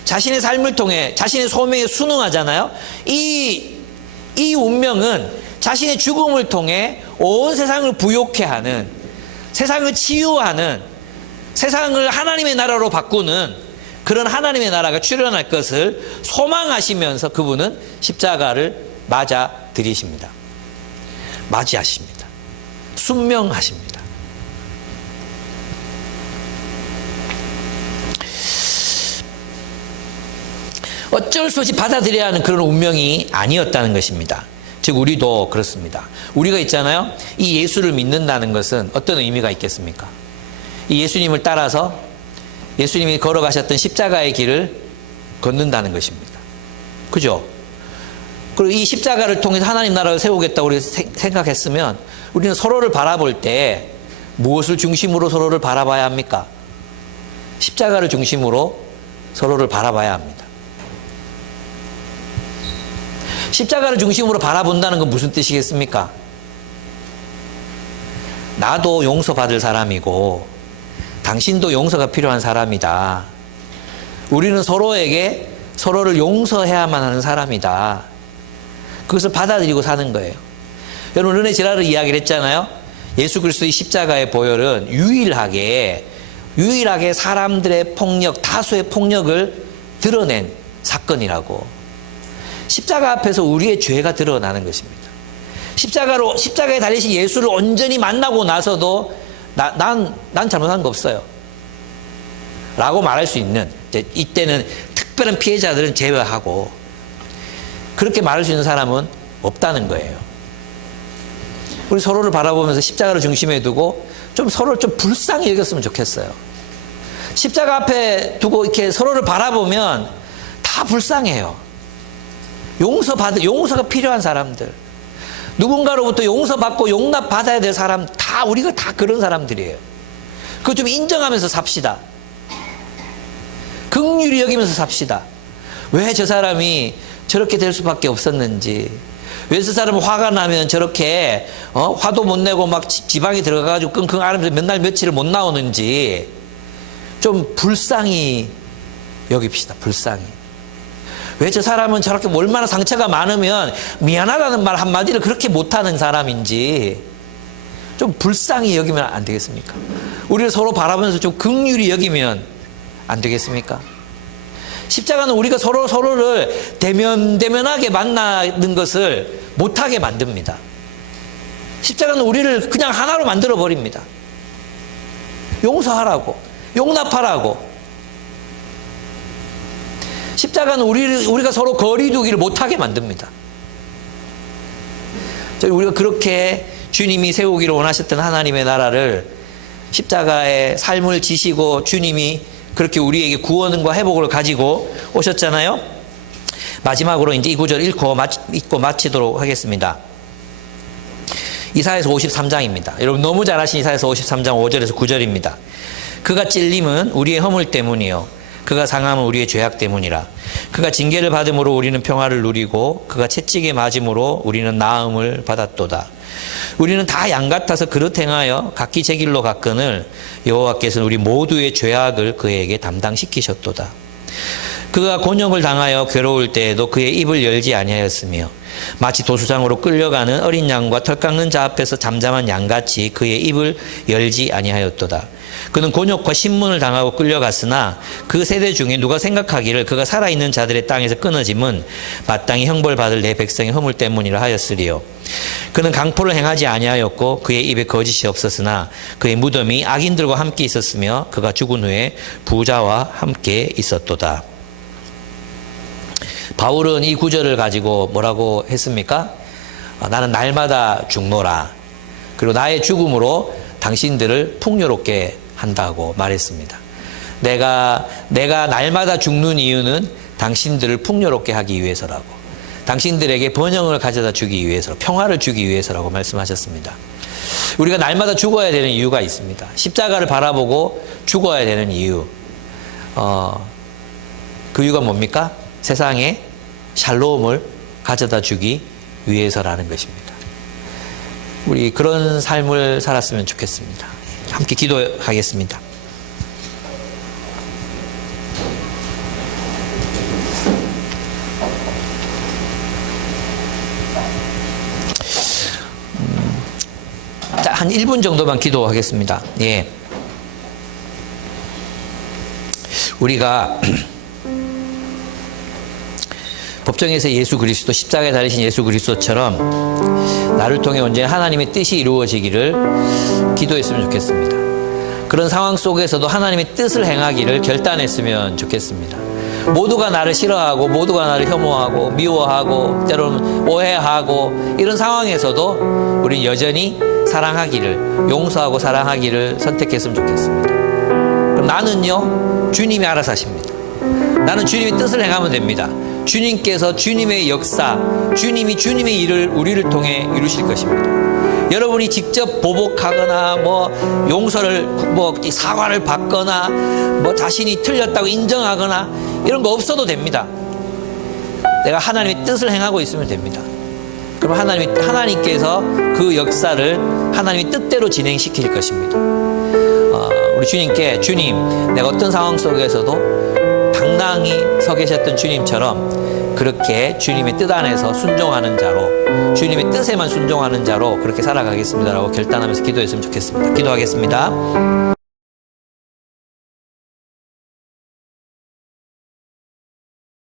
자신의 삶을 통해 자신의 소명에 순응하잖아요. 이 운명은 자신의 죽음을 통해 온 세상을 부욕해 하는, 세상을 치유하는, 세상을 하나님의 나라로 바꾸는 그런 하나님의 나라가 출현할 것을 소망하시면서 그분은 십자가를 맞이하십니다. 순명하십니다. 어쩔 수 없이 받아들여야 하는 그런 운명이 아니었다는 것입니다. 즉 우리도 그렇습니다. 우리가 있잖아요. 이 예수를 믿는다는 것은 어떤 의미가 있겠습니까? 이 예수님을 따라서 예수님이 걸어가셨던 십자가의 길을 걷는다는 것입니다. 그죠? 그리고 이 십자가를 통해서 하나님 나라를 세우겠다고 우리가 생각했으면 우리는 서로를 바라볼 때 무엇을 중심으로 서로를 바라봐야 합니까? 십자가를 중심으로 서로를 바라봐야 합니다. 십자가를 중심으로 바라본다는 건 무슨 뜻이겠습니까? 나도 용서받을 사람이고 당신도 용서가 필요한 사람이다. 우리는 서로에게 서로를 용서해야만 하는 사람이다. 그것을 받아들이고 사는 거예요. 여러분 르네 지라르 이야기를 했잖아요. 예수 그리스도의 십자가의 보혈은 유일하게 사람들의 폭력, 다수의 폭력을 드러낸 사건이라고. 십자가 앞에서 우리의 죄가 드러나는 것입니다. 십자가에 달리신 예수를 온전히 만나고 나서도 난 잘못한 거 없어요 라고 말할 수 있는, 이때는 특별한 피해자들은 제외하고 그렇게 말할 수 있는 사람은 없다는 거예요. 우리 서로를 바라보면서 십자가를 중심에 두고 좀 서로를 좀 불쌍히 여겼으면 좋겠어요. 십자가 앞에 두고 이렇게 서로를 바라보면 다 불쌍해요. 용서가 필요한 사람들, 누군가로부터 용서받고 용납받아야 될 사람, 우리가 다 그런 사람들이에요. 그거 좀 인정하면서 삽시다. 긍휼히 여기면서 삽시다. 왜 저 사람이 저렇게 될 수밖에 없었는지, 왜 저 사람은 화가 나면 저렇게 화도 못 내고 막 지방에 들어가가지고 끙끙 앓으면서 몇 날 며칠을 못 나오는지 좀 불쌍히 여깁시다. 불쌍히. 왜 저 사람은 저렇게 얼마나 상처가 많으면 미안하다는 말 한마디를 그렇게 못하는 사람인지 좀 불쌍히 여기면 안 되겠습니까? 우리를 서로 바라보면서 좀 긍휼히 여기면 안 되겠습니까? 십자가는 우리가 서로를 대면하게 만나는 것을 못하게 만듭니다. 십자가는 우리를 그냥 하나로 만들어 버립니다. 용서하라고, 용납하라고. 십자가는 우리가 서로 거리두기를 못하게 만듭니다. 우리가 그렇게 주님이 세우기를 원하셨던 하나님의 나라를 십자가의 삶을 지시고 주님이 그렇게 우리에게 구원과 회복을 가지고 오셨잖아요. 마지막으로 이제 이 구절 읽고 마치도록 하겠습니다. 이사야서 53장입니다. 여러분 너무 잘 아신 이사야서 53장 5절에서 9절입니다. 그가 찔림은 우리의 허물 때문이요 그가 상함은 우리의 죄악 때문이라. 그가 징계를 받음으로 우리는 평화를 누리고 그가 채찍에 맞음으로 우리는 나음을 받았도다. 우리는 다 양 같아서 그릇 행하여 각기 제 길로 갔거늘 여호와께서는 우리 모두의 죄악을 그에게 담당시키셨도다. 그가 곤욕을 당하여 괴로울 때에도 그의 입을 열지 아니하였으며 마치 도수장으로 끌려가는 어린 양과 털 깎는 자 앞에서 잠잠한 양같이 그의 입을 열지 아니하였도다. 그는 곤욕과 신문을 당하고 끌려갔으나 그 세대 중에 누가 생각하기를 그가 살아있는 자들의 땅에서 끊어짐은 마땅히 형벌받을 내 백성의 허물 때문이라 하였으리요. 그는 강포를 행하지 아니하였고 그의 입에 거짓이 없었으나 그의 무덤이 악인들과 함께 있었으며 그가 죽은 후에 부자와 함께 있었도다. 바울은 이 구절을 가지고 뭐라고 했습니까? 나는 날마다 죽노라. 그리고 나의 죽음으로 당신들을 풍요롭게 한다고 말했습니다. 내가 날마다 죽는 이유는 당신들을 풍요롭게 하기 위해서라고. 당신들에게 번영을 가져다 주기 위해서, 평화를 주기 위해서라고 말씀하셨습니다. 우리가 날마다 죽어야 되는 이유가 있습니다. 십자가를 바라보고 죽어야 되는 이유. 그 이유가 뭡니까? 세상에 샬롬을 가져다 주기 위해서라는 것입니다. 우리 그런 삶을 살았으면 좋겠습니다. 함께 기도하겠습니다. 자, 한 1분 정도만 기도하겠습니다. 예. 우리가 법정에서 예수 그리스도, 십자가에 달리신 예수 그리스도처럼 나를 통해 언제나 하나님의 뜻이 이루어지기를 기도했으면 좋겠습니다. 그런 상황 속에서도 하나님의 뜻을 행하기를 결단했으면 좋겠습니다. 모두가 나를 싫어하고 모두가 나를 혐오하고 미워하고 때로는 오해하고 이런 상황에서도 우리는 여전히 사랑하기를, 용서하고 사랑하기를 선택했으면 좋겠습니다. 그럼 나는요, 주님이 알아서 하십니다. 나는 주님의 뜻을 행하면 됩니다. 주님께서 주님의 역사, 주님이 주님의 일을 우리를 통해 이루실 것입니다. 여러분이 직접 보복하거나 용서를 사과를 받거나 자신이 틀렸다고 인정하거나 이런 거 없어도 됩니다. 내가 하나님의 뜻을 행하고 있으면 됩니다. 그럼 하나님께서 그 역사를 하나님의 뜻대로 진행시킬 것입니다. 우리 주님께, 주님, 내가 어떤 상황 속에서도 당당히 서 계셨던 주님처럼 그렇게 주님의 뜻 안에서 순종하는 자로, 주님의 뜻에만 순종하는 자로 그렇게 살아가겠습니다라고 결단하면서 기도했으면 좋겠습니다. 기도하겠습니다.